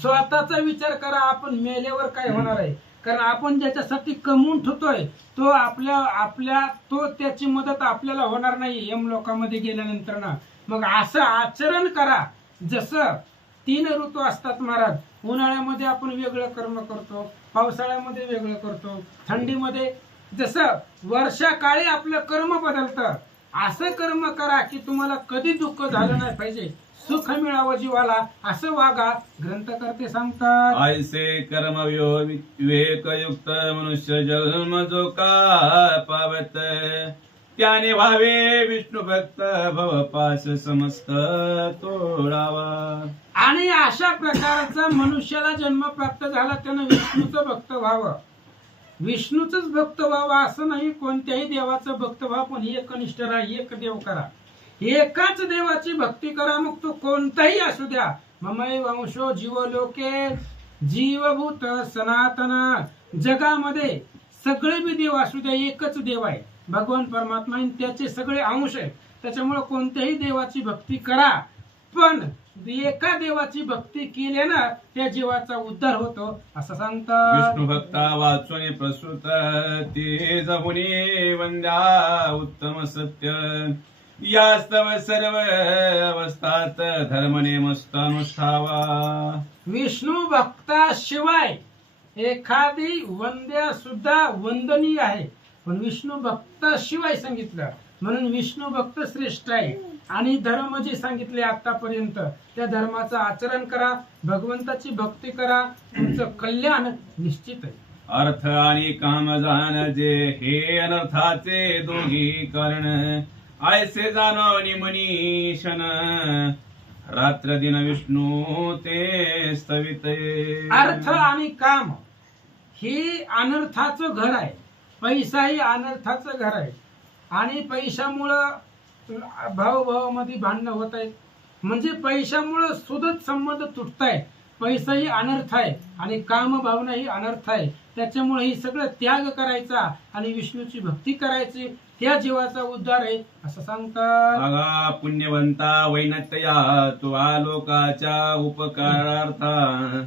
स्वतःचा विचार करा, आपण मेल्यावर काय होणार आहे. कारण आपण ज्याच्यासाठी कमवून ठेवतोय तो त्याची मदत आपल्याला होणार नाही यम लोकांमध्ये गेल्यानंतर ना. मग असं आचरण करा. जसं 3 ऋतू असतात महाराज. उन्हाळ्यामध्ये आपण वेगळं कर्म करतो, पावसाळ्यामध्ये वेगळं करतो, थंडीमध्ये. जसं वर्षाकाळी आपलं कर्म बदलतं, असं कर्म करा की तुम्हाला कधी दुःख झालं नाही पाहिजे. सुख मिळावं जीवाला असं वागा ग्रंथकर्ते सांगतात. ऐसे कर्म विवेकयुक्त मनुष्य जन्म जो का पावत त्याने व्हावे विष्णू भक्त भवपास समस्त तोडावा. आणि अशा प्रकारचा मनुष्याला जन्म प्राप्त झाला त्यानं विष्णूचं भक्त व्हावं. विष्णूचंच भक्त व्हावं असं नाही, कोणत्याही देवाचं भक्त व्हा, पण एकनिष्ठ राहा, एक देव करा, एकाच देवाची भक्ती करा. मग तो कोणताही असू द्या. ममै वंशो जीव लोके जीवभूत सनातन. जगामध्ये सगळे बी देव असू द्या, एकच देव आहे भगवान परमात्मा, आणि त्याचे सगळे अंश आहेत. त्याच्यामुळे कोणत्याही देवाची भक्ती करा, पण एका देवाची भक्ती केल्यानं त्या जीवाचा उद्धार होतो असं सांगतात. विष्णू भक्ता वाचून प्रसूत ते जहुनी वंद्या उत्तम सत्य यास्तव सर्व अवस्थात धर्मनेमस्तानुष्ठावा. विष्णू भक्ताशिवाय एखादी वंद्या सुद्धा वंदनीय आहे, पण विष्णू भक्ताशिवाय सांगितलं म्हणून विष्णू भक्त श्रेष्ठ आहे. आणि धर्म जे सांगितले आतापर्यंत त्या धर्माचं आचरण करा, भगवंताची भक्ती करा, तुमचं कल्याण निश्चित आहे. अर्थ आणि काम जाण जे हे अनर्थाचे दोघी कारण ऐसे जाणवणी मनीषण रात्र दिन विष्णू ते स्तविते. अर्थ आणि काम हे अनर्थाचं घर आहे, पैसा ही अनर्थाचं घर आहे. आणि पैशामुळं भावाभावामध्ये भांडणं होत आहेत, म्हणजे पैशामुळं सुद्धा संबंध तुटतायत. पैसा ही अनर्थ आहे आणि काम भावना ही अनर्थ आहे. त्याच्यामुळे ही सगळं त्याग करायचा आणि विष्णूची भक्ती करायची, त्या जीवाचा उद्धार आहे असं सांगतात. अगा पुण्यवंता वैनत्या तू आलोकाच्या उपकारार्था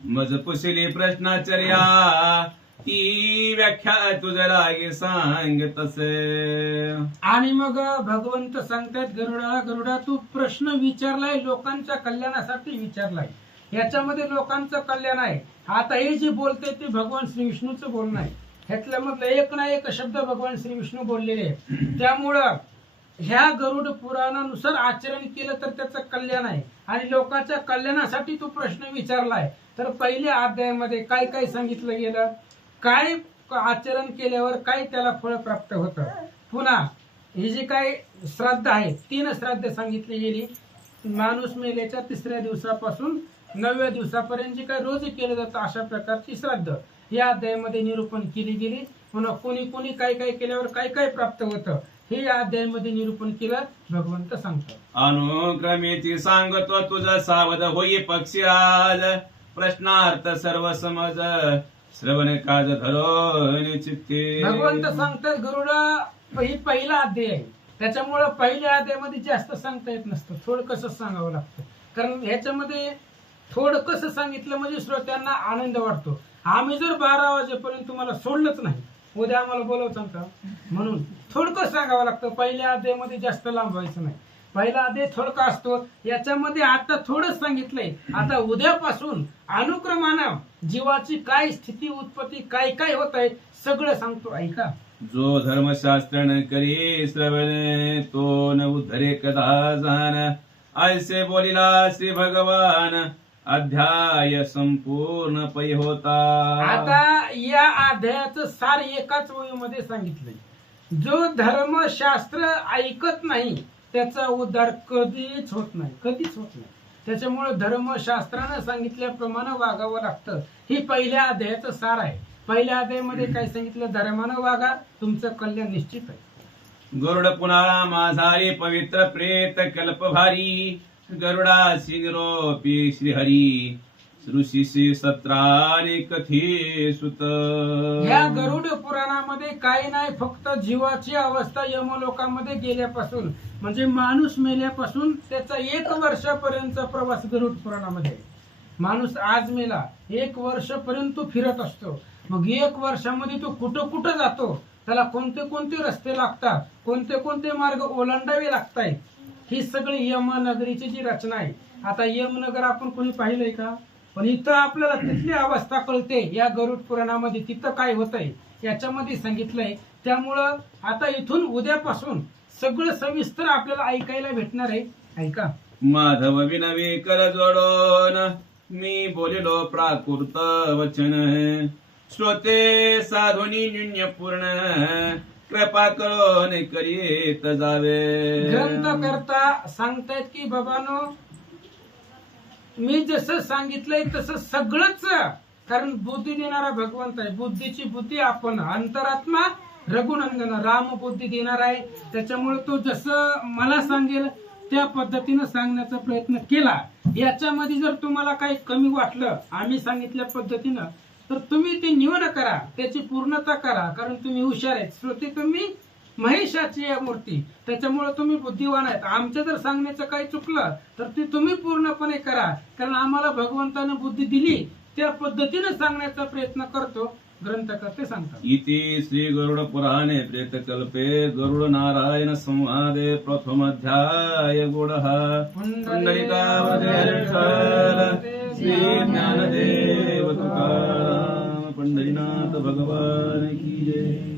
मज पुसली प्रश्नाचर्या ती व्याख्या तुझ्या लागे सांग तसे. आणि मग भगवंत सांगतात गरुडा तू प्रश्न विचारलाय लोकांच्या कल्याणासाठी विचारलाय, याच्यामध्ये लोकांचं कल्याण आहे. आता हे जे बोलते ते भगवान श्री विष्णूचं बोलणं आहे, ह्यातल्या मधलं एक ना एक शब्द भगवान श्री विष्णू बोललेले आहे. त्यामुळं ह्या गरुड पुराणानुसार आचरण केलं तर त्याचं कल्याण आहे. आणि लोकांच्या कल्याणासाठी तू प्रश्न विचारलाय. तर पहिल्या अध्यायामध्ये काय काय सांगितलं गेलं, काय आचरण केल्यावर काय त्याला फळ प्राप्त होतं. पुन्हा हे जे काय श्राद्ध आहे 3 श्राद्ध सांगितली गेली. माणूस मेल्याच्या 3ऱ्या दिवसापासून 9व्या दिवसापर्यंत जे काय रोज केलं जातं अशा प्रकारची श्राद्ध या अध्यायामध्ये निरूपण केली गेली. पुन्हा कोणी कोणी काय काय केल्यावर काय काय प्राप्त होतं हे या अध्यायामध्ये निरूपण केलं भगवंत सांगतात. अनुक्रमेची सांगतो तुझं सावध होई पक्षी आज प्रश्नार्थ सर्व समज श्रवण काज धरो चित्ते. भगवंत सांगतात गरुडा ही पहिला अध्याय आहे, त्याच्यामुळं पहिल्या अध्यायामध्ये जास्त सांगता येत नसतं, थोडं कसं सांगावं लागतं. कारण ह्याच्यामध्ये थोडं कसं सांगितलं म्हणजे श्रोत्यांना आनंद वाटतो. आम्ही जर 12 वाजेपर्यंत तुम्हाला सोडलंच नाही, उद्या आम्हाला बोलवचं का, म्हणून थोडकं सांगावं लागतं. पहिल्या अध्यायामध्ये जास्त लांब व्हायचं नाही, पहिला अध्याय थोडका असतो. याच्यामध्ये आता थोडं सांगितलंय. आता उद्यापासून अनुक्रमानं जीवाची काय स्थिती उत्पत्ती काय काय होत आहे सगळं सांगतो, ऐका. जो धर्मशास्त्र न करी श्रवण तो न उद्धरे कदा जाण ऐसे बोलिला श्री भगवान अध्याय संपूर्ण पै होता. आता या अध्यायाचं सार एकाच ओळीमध्ये सांगितलंय. जो धर्मशास्त्र ऐकत नाही त्याचा उद्धार कधीच होत नाही, कधीच होत नाही. त्याच्यामुळे धर्मशास्त्रानं सांगितल्याप्रमाणे वागावं लागतं. ही पहिल्या अध्यायाचं सार आहे. पहिल्या अध्यायामध्ये काय सांगितलं, धर्मानं वागा, तुमचं कल्याण निश्चित आहे. गरुड पुन्हा माझारी पवित्र प्रेत कल्पभारी गरुडा निरोपी श्रीहरी ऋषीशी सत्राने कथी सुत. या गरुड पुराणामध्ये काही नाही, फक्त जीवाची अवस्था यमलोकामध्ये गेल्यापासून म्हणजे माणूस मेल्यापासून त्याचा 1 वर्षापर्यंतचा प्रवास गरुड पुराणामध्ये. माणूस आज मेला 1 वर्षापर्यंत तो फिरत असतो. मग 1 वर्षामध्ये तो कुठं कुठं जातो, त्याला कोणते कोणते रस्ते लागतात, कोणते कोणते मार्ग ओलांडावे लागतायत, ही सगळी यमनगरीची जी रचना आहे. आता यमनगर आपण कोणी पाहिलंय का, पण इथं आपल्याला तिथली अवस्था कळते या गरुड पुराणामध्ये. तिथं काय होतंय याच्यामध्ये सांगितलंय. त्यामुळं आता इथून उद्यापासून सगळं सविस्तर आपल्याला ऐकायला भेटणार आहे, ऐका. माधव विनवी कर जोडोन मी बोलिलो प्राकृत वचन श्रोते साधुनी न्यून्य पूर्ण कृपा करून करीत जावे. ग्रंथकर्ता सांगतायत की बाबानो मी जसं सांगितलंय तसं सगळंच, कारण बुद्धी देणारा भगवंत आहे. बुद्धीची बुद्धी आपण, अंतरात्मा रघुनंदन राम बुद्धी देणार आहे. त्याच्यामुळे तो जसं मला सांगेल त्या पद्धतीनं सांगण्याचा प्रयत्न केला. याच्यामध्ये जर तुम्हाला काही कमी वाटलं आम्ही सांगितल्या पद्धतीनं तर तुम्ही ते न्यून करा, त्याची पूर्णता करा, कारण तुम्ही हुशार आहेत. श्रोते तुम्ही महिषाची आहे मूर्ती, त्याच्यामुळे तुम्ही बुद्धिवान आहेत. आमच्या जर सांगण्याचं काही चुकलं तर ते तुम्ही पूर्णपणे करा, कारण आम्हाला भगवंतानं बुद्धी दिली त्या पद्धतीनं सांगण्याचा प्रयत्न करतो. ग्रंथकर्ते सांगतात. इति श्री गरुड पुराणे प्रेतकल्पे गरुड नारायण संवादे प्रथमोऽध्याय गुडः पुंडलिकावते श्री ज्ञानदेव तुकाराम पंढरीनाथ भगवान की जय.